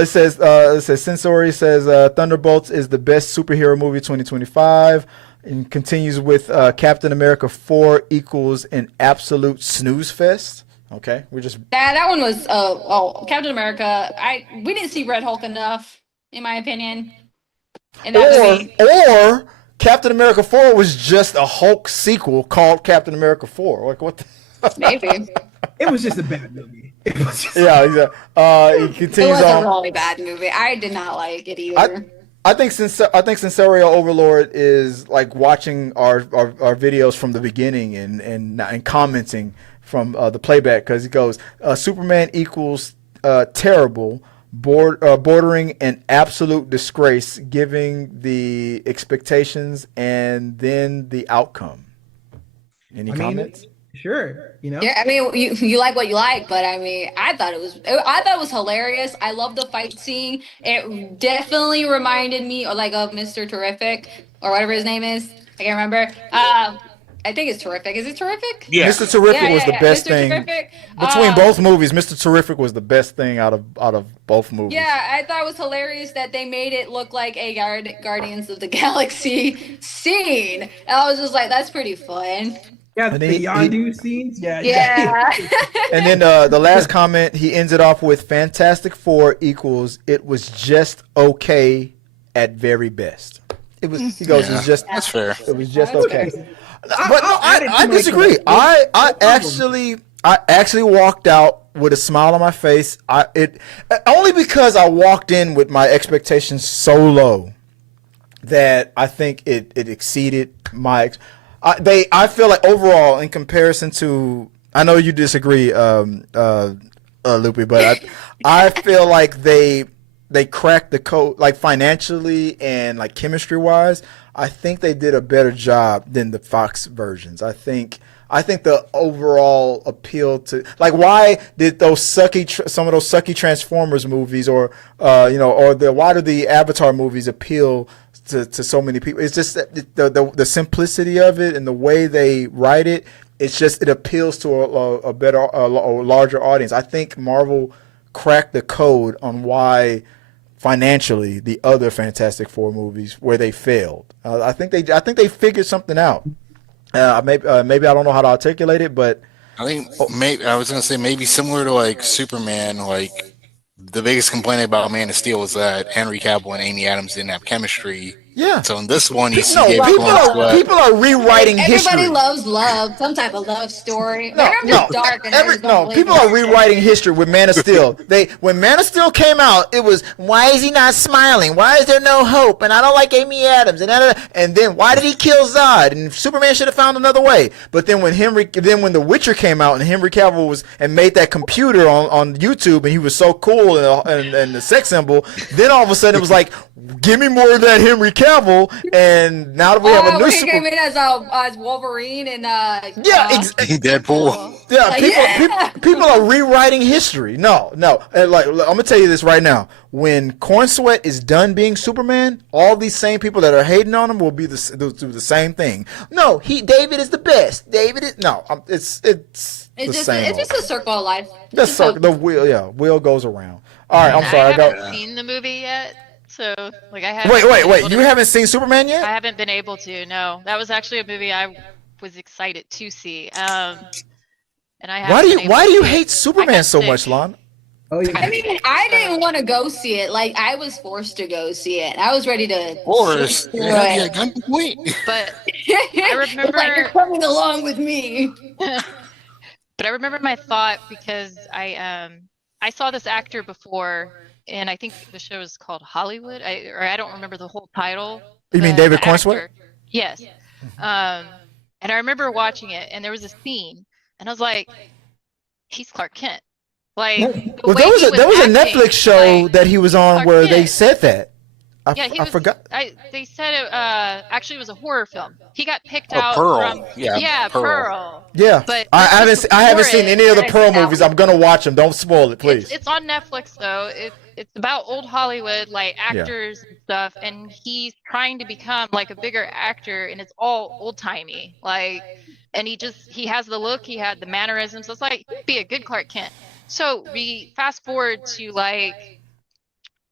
It says Sensory says Thunderbolts is the best superhero movie 2025, and continues with Captain America 4 equals an absolute snooze fest. Okay, we're just that one was Captain America. We didn't see Red Hulk enough, in my opinion. Or Captain America 4 was just a Hulk sequel called Captain America 4. Like what? Maybe it was just a bad movie. Yeah, exactly. He continues it was on. A really bad movie. I did not like it either. I think Sensorio Overlord is like watching our videos from the beginning and commenting from the playback, because he goes Superman equals terrible. Bordering an absolute disgrace, giving the expectations and then the outcome. Any comments? Sure. Yeah, I mean, you like what you like, but I mean, I thought it was hilarious. I love the fight scene. It definitely reminded me of Mr. Terrific or whatever his name is. I can't remember. I think it's Terrific. Is it Terrific? Yeah. Mr. Terrific was the best thing. Terrific. Between both movies, Mr. Terrific was the best thing out of both movies. Yeah, I thought it was hilarious that they made it look like a Guardians of the Galaxy scene. And I was just like, that's pretty fun. Yeah, the Yondu scenes. Yeah. And then the last comment, he ends it off with Fantastic Four equals it was just okay at very best. It was. He goes, it was just. That's fair. It was just okay. But I disagree. I actually walked out with a smile on my face. Only because I walked in with my expectations so low that I think it exceeded my. I feel like overall, in comparison to, I know you disagree, Loopy, but I feel like they cracked the code, like financially and like chemistry wise. I think they did a better job than the Fox versions. I think the overall appeal to, like, why did some of those sucky Transformers movies why do the Avatar movies appeal to so many people? It's just the simplicity of it and the way they write it. It appeals to a larger audience. I think Marvel cracked the code on why financially the other Fantastic Four movies where they failed. I think they figured something out. Maybe I don't know how to articulate it, but I think I was gonna say maybe similar to like Superman. Like the biggest complaint about Man of Steel was that Henry Cavill and Amy Adams didn't have chemistry. Yeah. So in this one, people are rewriting history. Everybody loves love, some type of love story. People are rewriting history with Man of Steel. When Man of Steel came out, it was, why is he not smiling? Why is there no hope? And I don't like Amy Adams. And then why did he kill Zod? And Superman should have found another way. But then when The Witcher came out and Henry Cavill made that computer on YouTube and he was so cool and the sex symbol, then all of a sudden it was like, give me more of that Henry Cavill. Cavill, and now that we have a new he came Super. in as Wolverine and Deadpool. Yeah, people are rewriting history. No, and like I'm gonna tell you this right now. When Corn Sweat is done being Superman, all these same people that are hating on him will do the same thing. No, David is the best. David is it's just a circle of life. The wheel goes around. All right, I'm sorry. I haven't seen the movie yet, so like I haven't. Wait! You haven't seen Superman yet? I haven't been able to. No, that was actually a movie I was excited to see. And I haven't. Why do you hate Superman so much, Lon? Oh, yeah. I mean, I didn't want to go see it. Like, I was forced to go see it. I was ready to. Forced? Yeah, But I remember. like, you're coming along with me. But I remember my thought because I saw this actor before, and I think the show is called Hollywood. I don't remember the whole title. You mean David Corn Sweat? Yes. And I remember watching it, and there was a scene, and I was like, "He's Clark Kent." Like, well, there was a Netflix show that he was on where they said that. I forgot. They said it. Actually, it was a horror film. He got picked out Pearl. from. Yeah, Pearl. Yeah, but I haven't seen any of the Pearl movies. I'm gonna watch them. Don't spoil it, please. It's on Netflix though. It's about old Hollywood, like actors and stuff, and he's trying to become like a bigger actor, and it's all old timey. Like, and he has the look, he had the mannerisms. So it's like he'd be a good Clark Kent. So we fast forward to like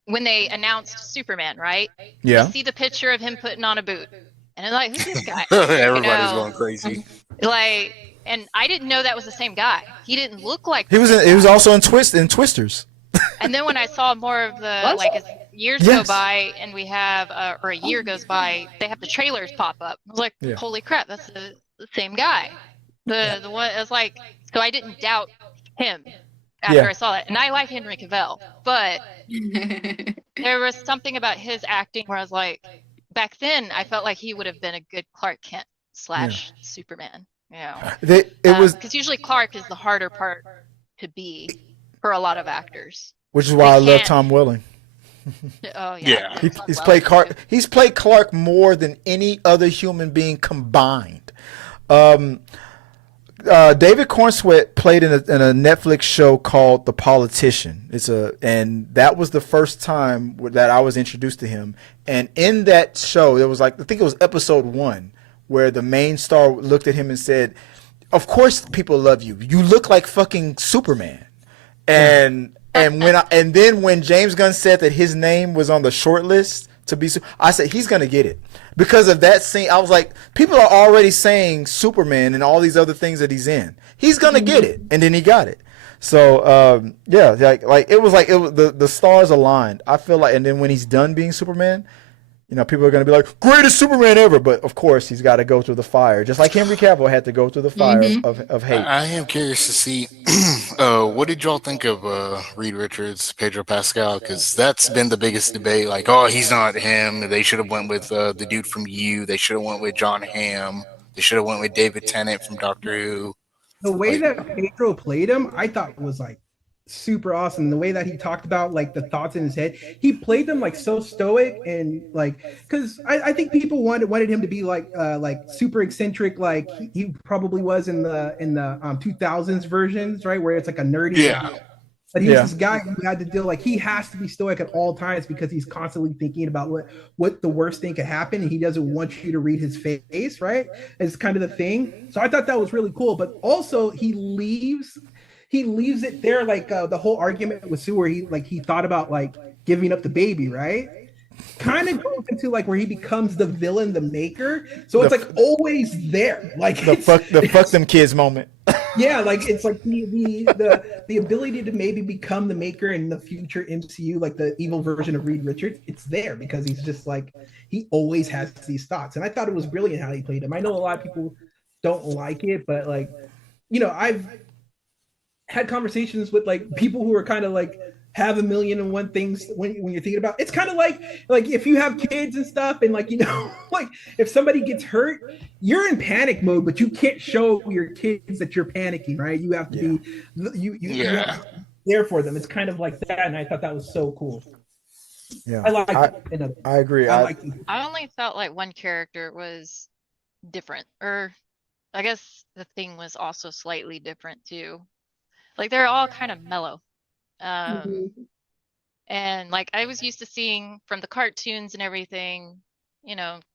when they announced Superman, right? Yeah. You see the picture of him putting on a boot, and I'm like, who's this guy? Everybody's going crazy. Like, and I didn't know that was the same guy. He didn't look like. He was also in Twisters. And then when I saw more of the as years go by, and we have or a year goes by, they have the trailers pop up. I was like, holy crap, that's the same guy. The one. I was like, so I didn't doubt him after I saw that. And I like Henry Cavill, but there was something about his acting where I was like, back then I felt like he would have been a good Clark Kent / Superman. It was because usually Clark is the harder part to be for a lot of actors. Which is why I love Tom Welling. Oh yeah. He's played Clark. He's played Clark more than any other human being combined. David Cornsweet played in a Netflix show called The Politician. And that was the first time that I was introduced to him. And in that show, there was I think it was episode 1, where the main star looked at him and said, "Of course, people love you. You look like fucking Superman." And then when James Gunn said that his name was on the short list to be, I said he's gonna get it because of that scene. I was like, people are already saying Superman and all these other things that he's in. He's gonna get it, and then he got it. So it was the stars aligned. I feel like, and then when he's done being Superman, people are gonna be like, greatest Superman ever. But of course, he's got to go through the fire, just like Henry Cavill had to go through the fire of hate. I am curious to see what did y'all think of Reed Richards, Pedro Pascal? Because that's been the biggest debate. Like, oh, he's not him. They should have went with the dude from You. They should have went with John Hamm. They should have went with David Tennant from Doctor Who. The way that Pedro played him, I thought was super awesome. The way that he talked about the thoughts in his head, he played them so stoic and because I think people wanted him to be super eccentric, like he probably was in the 2000s versions, right, where it's a nerdy guy. But he was this guy who had to deal he has to be stoic at all times because he's constantly thinking about what the worst thing could happen, and he doesn't want you to read his face, right? It's kind of the thing. So I thought that was really cool. But also he leaves it there, the whole argument with Sue, where he thought about giving up the baby, right? Kind of goes into where he becomes the villain, the maker. So it's always there, the fuck them kids moment. Yeah, it's the ability to maybe become the maker in the future MCU, the evil version of Reed Richards. It's there because he's just he always has these thoughts, and I thought it was brilliant how he played him. I know a lot of people don't like it, but I've had conversations with people who are kind of have a million and one things when you're thinking about it's kind of like if you have kids and stuff, and if somebody gets hurt, you're in panic mode, but you can't show your kids that you're panicking, right? You have to be you have to be there for them. It's kind of like that, and I thought that was so cool. Yeah, I like it. I agree. I like it. I only felt like one character was different, or I guess the thing was also slightly different too. Like they're all kind of mellow. Um, and like I was used to seeing from the cartoons and everything,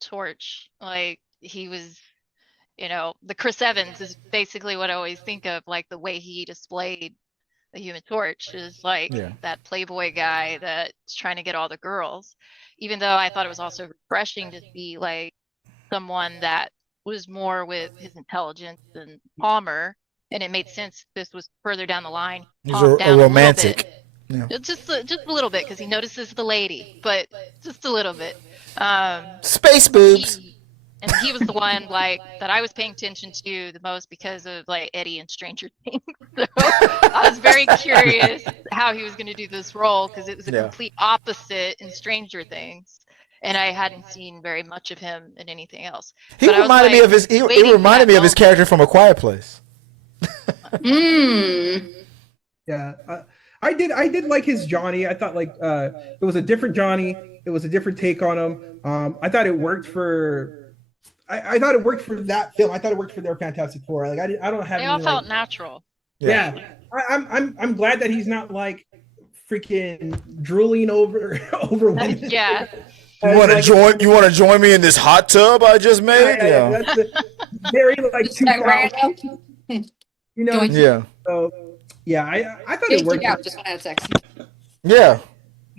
Torch, like he was, the Chris Evans is basically what I always think of, like the way he displayed the Human Torch is like Yeah. that playboy guy that's trying to get all the girls. Even though I thought it was also refreshing to see like someone that was more with his intelligence than Palmer, and it made sense this was further down the line. He's Calmed a down a little romantic. bit. Yeah. Just a little bit because he notices the lady, but just a little bit. Space boobs. He was the one like that I was paying attention to the most because of like Eddie and Stranger Things. So I was very curious how he was going to do this role because it was a complete opposite in Stranger Things, and I hadn't seen very much of him in anything else. He reminded me of his. He reminded me of his character from A Quiet Place. Yeah, I did like his Johnny. I thought like it was a different Johnny. It was a different take on him. I thought it worked for. I thought it worked for that film. I thought it worked for their Fantastic Four. Like I don't have. They all felt natural. Yeah, I'm glad that he's not like freaking drooling over women. Yeah. You want to join me in this hot tub I just made? Yeah. That's very like 2000. Yeah. So yeah, I thought it worked. Out, just want to have sex. Yeah.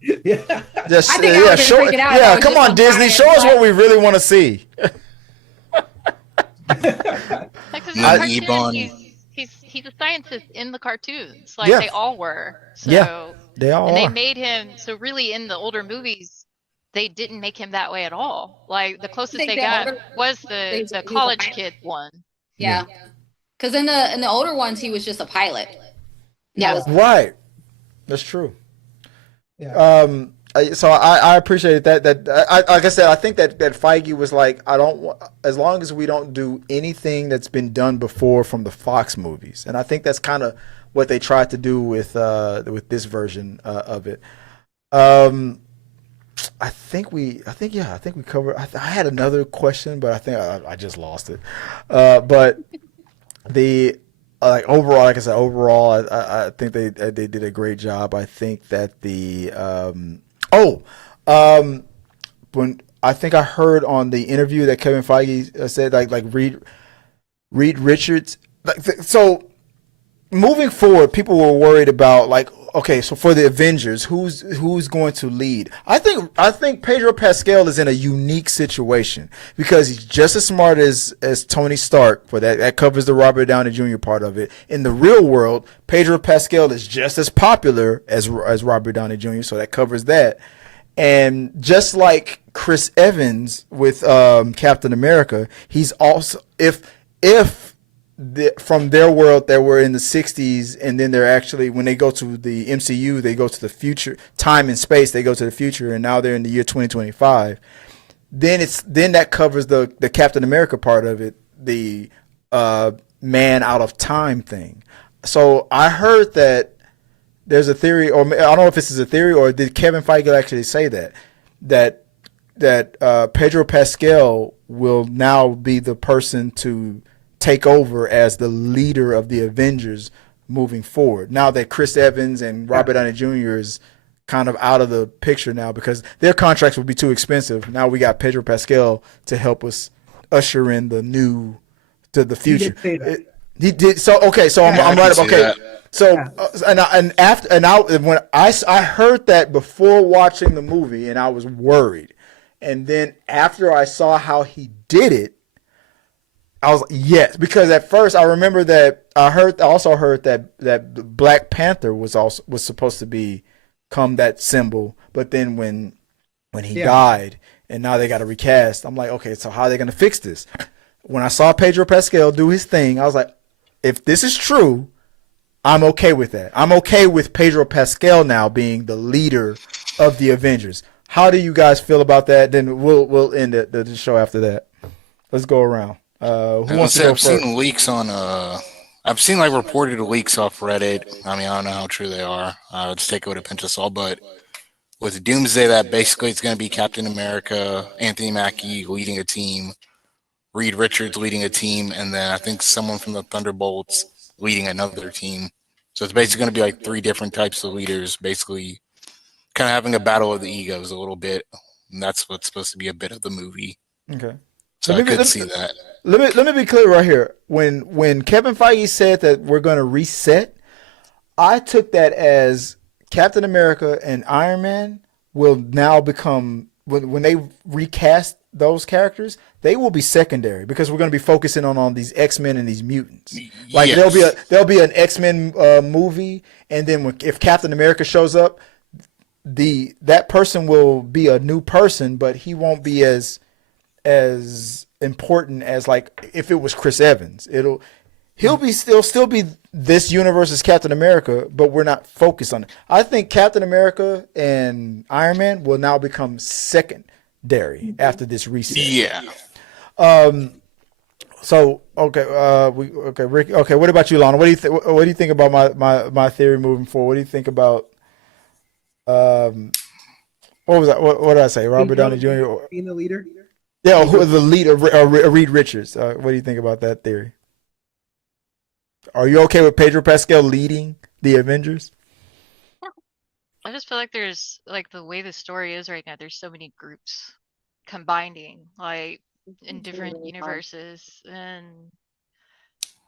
Yeah. Just, I think I was show, freak it out. yeah, come on, Disney, show us what we really want to see. He's a scientist in the cartoons, like they all were. So, they all and are. they made him so really in the older movies. They didn't make him that way at all. Like the closest they got was the college kid one. Yeah, because in the older ones he was just a pilot. Yeah, right. That's true. Yeah. So I appreciate that. Like I said, I think that Feige was like, I don't want, as long as we don't do anything that's been done before from the Fox movies, and I think that's kind of what they tried to do with this version of it. I think we covered. I had another question, but I think I just lost it. But the overall, like I said, I think they did a great job. I think that when I think I heard on the interview that Kevin Feige said like Reed Richards, so moving forward, people were worried about like, okay, so for the Avengers, who's going to lead? I think Pedro Pascal is in a unique situation because he's just as smart as Tony Stark. For that covers the Robert Downey Jr. part of it. In the real world, Pedro Pascal is just as popular as Robert Downey Jr. So that covers that. And just like Chris Evans with Captain America, he's also from their world that were in the 60s, and then they're actually, when they go to the MCU, they go to the future, time and space, they go to the future, and now they're in the year 2025. Then that covers the Captain America part of it, the man out of time thing. So I heard that there's a theory, or I don't know if this is a theory, or did Kevin Feige actually say that Pedro Pascal will now be the person to take over as the leader of the Avengers moving forward. Now that Chris Evans and Robert Downey Jr. is kind of out of the picture now because their contracts would be too expensive. Now we got Pedro Pascal to help us usher in the future. He did. So okay. So I'm right. Okay. So when I heard that before watching the movie, and I was worried, and then after I saw how he did it, I was like, yes, because at first I remember that I also heard that Black Panther was supposed to become that symbol, but then when he died, and now they got to recast, I'm like, okay, so how are they going to fix this? When I saw Pedro Pascal do his thing, I was like, if this is true, I'm okay with that. I'm okay with Pedro Pascal now being the leader of the Avengers. How do you guys feel about that? Then we'll end the show after that. Let's go around. Who wants to go first? I've seen leaks on I've seen like reported leaks off Reddit. I mean, I don't know how true they are. Let's take it with a pinch of salt, but with Doomsday that basically it's going to be Captain America, Anthony Mackie leading a team, Reed Richards leading a team, and then I think someone from the Thunderbolts leading another team. So it's basically going to be like 3 different types of leaders, basically kind of having a battle of the egos a little bit. And that's what's supposed to be a bit of the movie. Okay. So I could see that. Let me be clear right here. When Kevin Feige said that we're going to reset, I took that as Captain America and Iron Man will now become, when they recast those characters, they will be secondary because we're going to be focusing on these X-Men and these mutants. Like Yes. there'll be an X-Men movie, and then if Captain America shows up, that person will be a new person, but he won't be as important as like if it was Chris Evans. He'll still be this universe's Captain America, but we're not focused on it. I think Captain America and Iron Man will now become secondary after this reset. Yeah. So Rick. Okay, what about you, Lana? What do you think about my theory moving forward? What do you think about what was that? What did I say? Robert Downey Jr. being the leader. Yeah, who the leader? Reed Richards. What do you think about that theory? Are you okay with Pedro Pascal leading the Avengers? I just feel like there's like the way the story is right now, there's so many groups combining like in different universes, and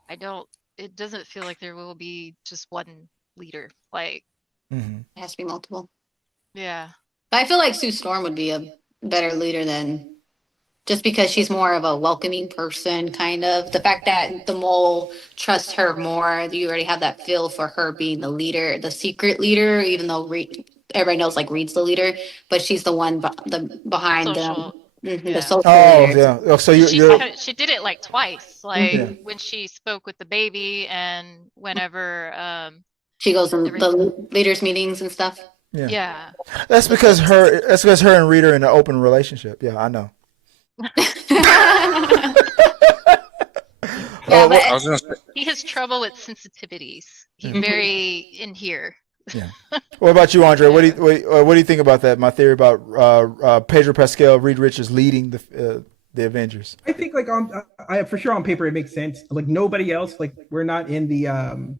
it doesn't feel like there will be just one leader. Like Mm-hmm. It has to be multiple. yeah. But I feel like Sue Storm would be a better leader than, just because she's more of a welcoming person, kind of. The fact that the mole trusts her more, you already have that feel for her being the leader, the secret leader, even though everybody knows like Reed's the leader, but she's the one behind Social. the Yeah. social Oh leader. yeah. Oh, so She did it like twice, like Yeah. when she spoke with the baby and whenever She goes in the leaders meetings and stuff. yeah. That's because her and Reed are in an open relationship. Yeah, I know. Yeah, but I was gonna say, He has trouble with sensitivities. He's very in here. Yeah. What about you, Andre? What do you think about that? My theory about Pedro Pascal, Reed Richards leading the Avengers. I think like for sure on paper it makes sense. Like nobody else, like we're not in the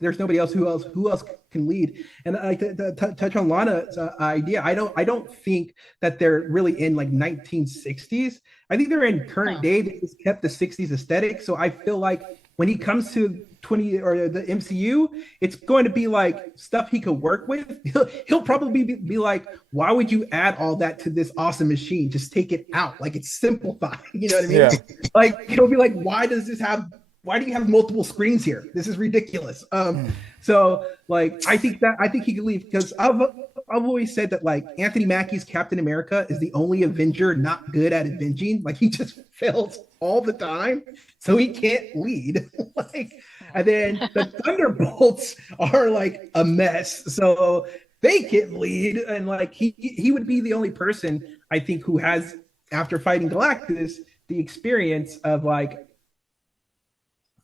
there's nobody else who else can lead. And like to touch on Lana's idea, I don't think that they're really in like 1960s. I think they're in current day. They just kept the 60s aesthetic. So I feel like when he comes to 20 or the MCU, it's going to be like stuff he could work with. He'll probably be like, why would you add all that to this awesome machine? Just take it out. Like it's simplified. You know what I mean? Yeah. Like he'll be like, why do you have multiple screens here? This is ridiculous. So like I think he could leave because I've always said that like Anthony Mackie's Captain America is the only Avenger not good at avenging. Like he just fails all the time, so he can't lead. And then the Thunderbolts are like a mess, so they can't lead. And like he would be the only person I think who has, after fighting Galactus, the experience of like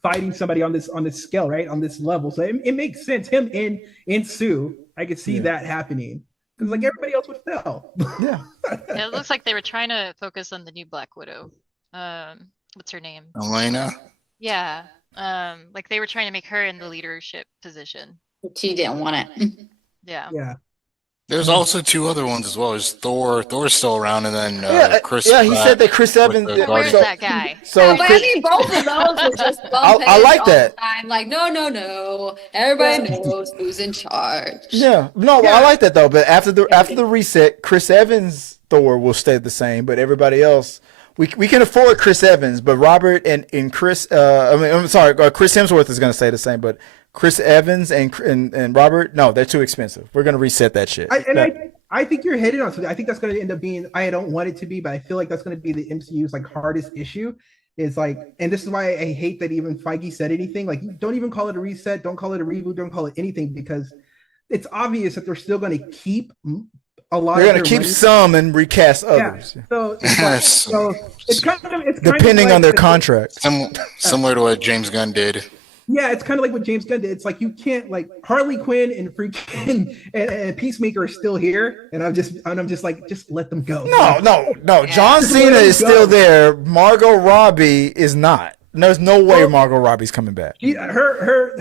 fighting somebody on this scale, right, on this level. So it makes sense. Him in Sue, I could see that happening because like everybody else would fail. Yeah. Yeah, it looks like they were trying to focus on the new Black Widow. What's her name? Elena. Yeah. Like they were trying to make her in the leadership position. She didn't want it. Yeah. Yeah. There's also 2 other ones as well. There's Thor. Thor's still around, and then Chris. Yeah, he said that Chris Evans. with the Where's Guardians. that guy? So But I mean, both of those were just I like that. I'm like, no. Everybody knows who's in charge. Yeah, no, I like that though. But after the reset, Chris Evans Thor will stay the same, but everybody else, we can afford Chris Evans, but Robert and Chris. I'm sorry, Chris Hemsworth is going to stay the same, but Chris Evans and Robert, no, they're too expensive. We're going to reset that shit. I think you're headed on something. I think that's going to end up being. I don't want it to be, but I feel like that's going to be the MCU's like hardest issue. Is like, and this is why I hate that even Feige said anything. Like, don't even call it a reset. Don't call it a reboot. Don't call it anything because it's obvious that they're still going to keep a lot. They're going to keep some and recast others. Yeah. So it's kind of depending on their contract. Similar to what James Gunn did. Yeah, it's kind of like what James Gunn did. It's like you can't like Harley Quinn and freaking and Peacemaker are still here, and I'm just like, just let them go. No. John Cena is still there. Margot Robbie is not. There's no way Margot Robbie's coming back. Her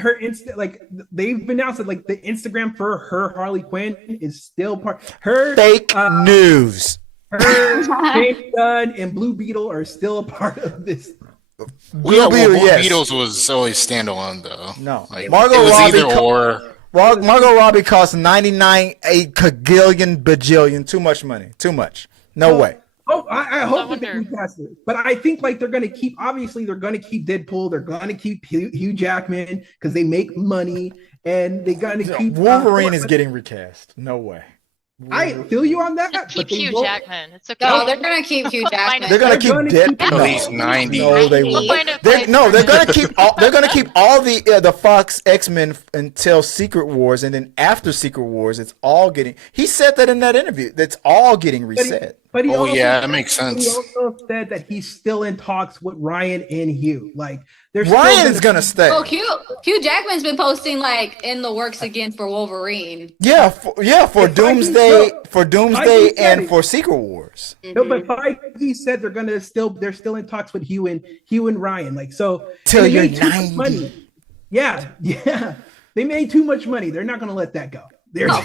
like they've announced that like the Instagram for her Harley Quinn is still part. Her fake news. Her, James Gunn, and Blue Beetle are still a part of this. Blue Beetles was always standalone though. No, like, Margot Robbie Margot Robbie cost 99 a kagillion bajillion. Too much money. Too much. No way. Oh, I hope that they recast it, but I think like they're gonna keep. Obviously, they're gonna keep Deadpool. They're gonna keep Hugh Jackman because they make money, and they're gonna keep Wolverine is getting recast. No way. I feel you on that. Just keep Hugh Jackman. It's okay. No, they're gonna keep Hugh Jackman. They're gonna keep Deadpool. No, he's 90. No, they won't. They're gonna keep all. They're gonna keep all the Fox X-Men until Secret Wars, and then after Secret Wars, it's all getting. He said that in that interview. That's all getting reset. But he also, that makes sense. He also said that he's still in talks with Ryan and Hugh. Like, Ryan's gonna stay. Oh, Hugh Jackman's been posting like in the works again for Wolverine. Yeah, for Doomsday, and for Secret Wars. No, but Feige said they're still in talks with Hugh and Ryan. Like, so till you're 90. Yeah, they made too much money. They're not gonna let that go. No.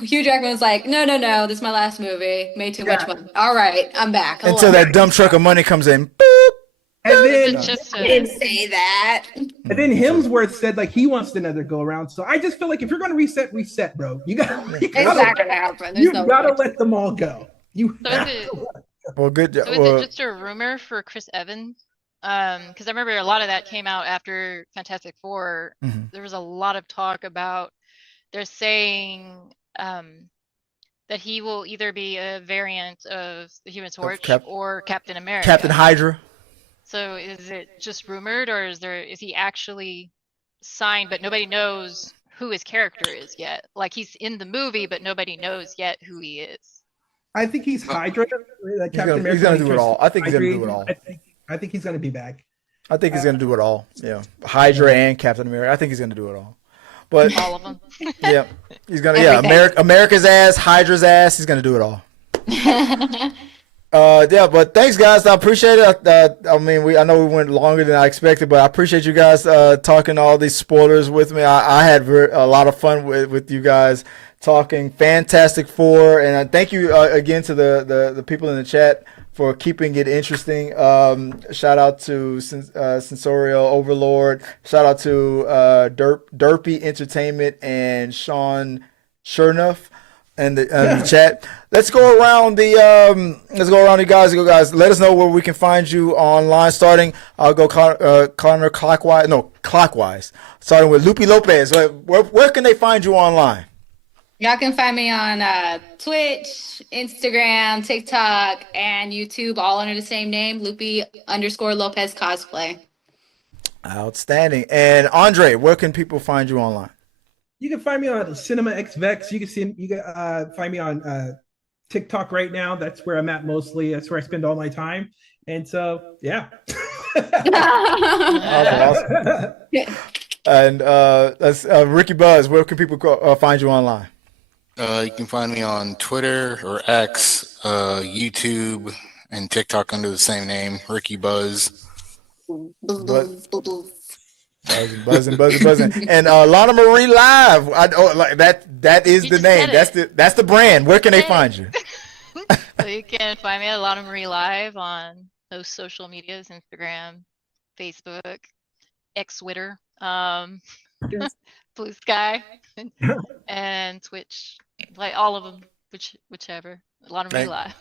Hugh Jackman's like, no, this is my last movie. Made too much money. All right, I'm back. Until that dump truck of money comes in. Boop. And then didn't say that. And then Hemsworth said like he wants another go around. So I just feel like if you're gonna reset, bro, you gotta let them all go. Well, good. So is it just a rumor for Chris Evans? Because I remember a lot of that came out after Fantastic Four. Mm-hmm. There was a lot of talk about they're saying that he will either be a variant of the Human Torch or Captain America. Captain Hydra. So is it just rumored, or is he actually signed, but nobody knows who his character is yet? Like he's in the movie, but nobody knows yet who he is. I think he's Hydra. He's gonna do it all. I think he's gonna do it all. I think he's going to be back. I think he's going to do it all. Yeah. Hydra and Captain America. I think he's going to do it all. But all of them. Yeah. He's going to, America's ass, Hydra's ass. He's going to do it all. But thanks, guys. I appreciate it. I know we went longer than I expected, but I appreciate you guys talking all these spoilers with me. I had a lot of fun with you guys talking Fantastic Four. And thank you again to the people in the chat for keeping it interesting. Shout out to Sensorial Overlord. Shout out to Derpy Entertainment and Sean Chernoff in the chat. Let's go around you guys. Let us know where we can find you online. Starting, I'll go clockwise. Starting with Lupe Lopez. Where can they find you online? Y'all can find me on Twitch, Instagram, TikTok, and YouTube, all under the same name, Lupe_Lopez Cosplay. Outstanding. And Andre, where can people find you online? You can find me on Cinema XVex. You can find me on TikTok right now. That's where I'm at mostly. That's where I spend all my time. And so, yeah. Awesome. And that's Ricky Buzz. Where can people find you online? You can find me on Twitter or X, YouTube, and TikTok under the same name, Ricky Buzz. Buzzing. And Lana Marie Live. That is the name. That's the brand. Where can they find you? So you can find me at Lana Marie Live on those social medias: Instagram, Facebook, X-Twitter, Blue Sky, and Twitch. Like all of them, whichever. Lana Marie Live.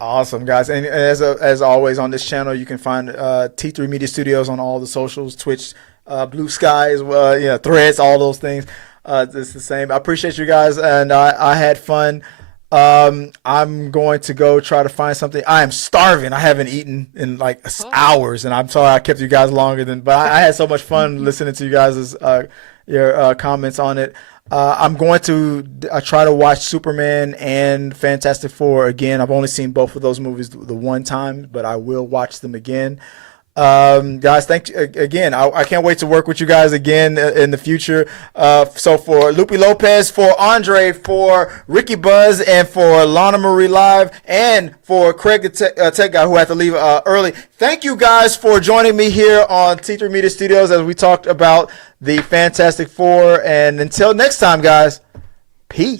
Awesome, guys. And as always on this channel, you can find T3 Media Studios on all the socials, Twitch, Blue Sky as well, Threads, all those things. It's the same. I appreciate you guys, and I had fun. I'm going to go try to find something. I am starving. I haven't eaten in like hours, and I'm sorry I kept you guys longer but I had so much fun listening to you guys' your comments on it. I'm going to try to watch Superman and Fantastic Four again. I've only seen both of those movies the one time, but I will watch them again. Guys, thank you again. I can't wait to work with you guys again in the future. So for Lupe Lopez, for Andre, for Ricky Buzz, and for Lana Marie Live, and for Craig the Tech Guy who had to leave early. Thank you guys for joining me here on T3 Media Studios as we talked about the Fantastic Four. And until next time, guys, peace.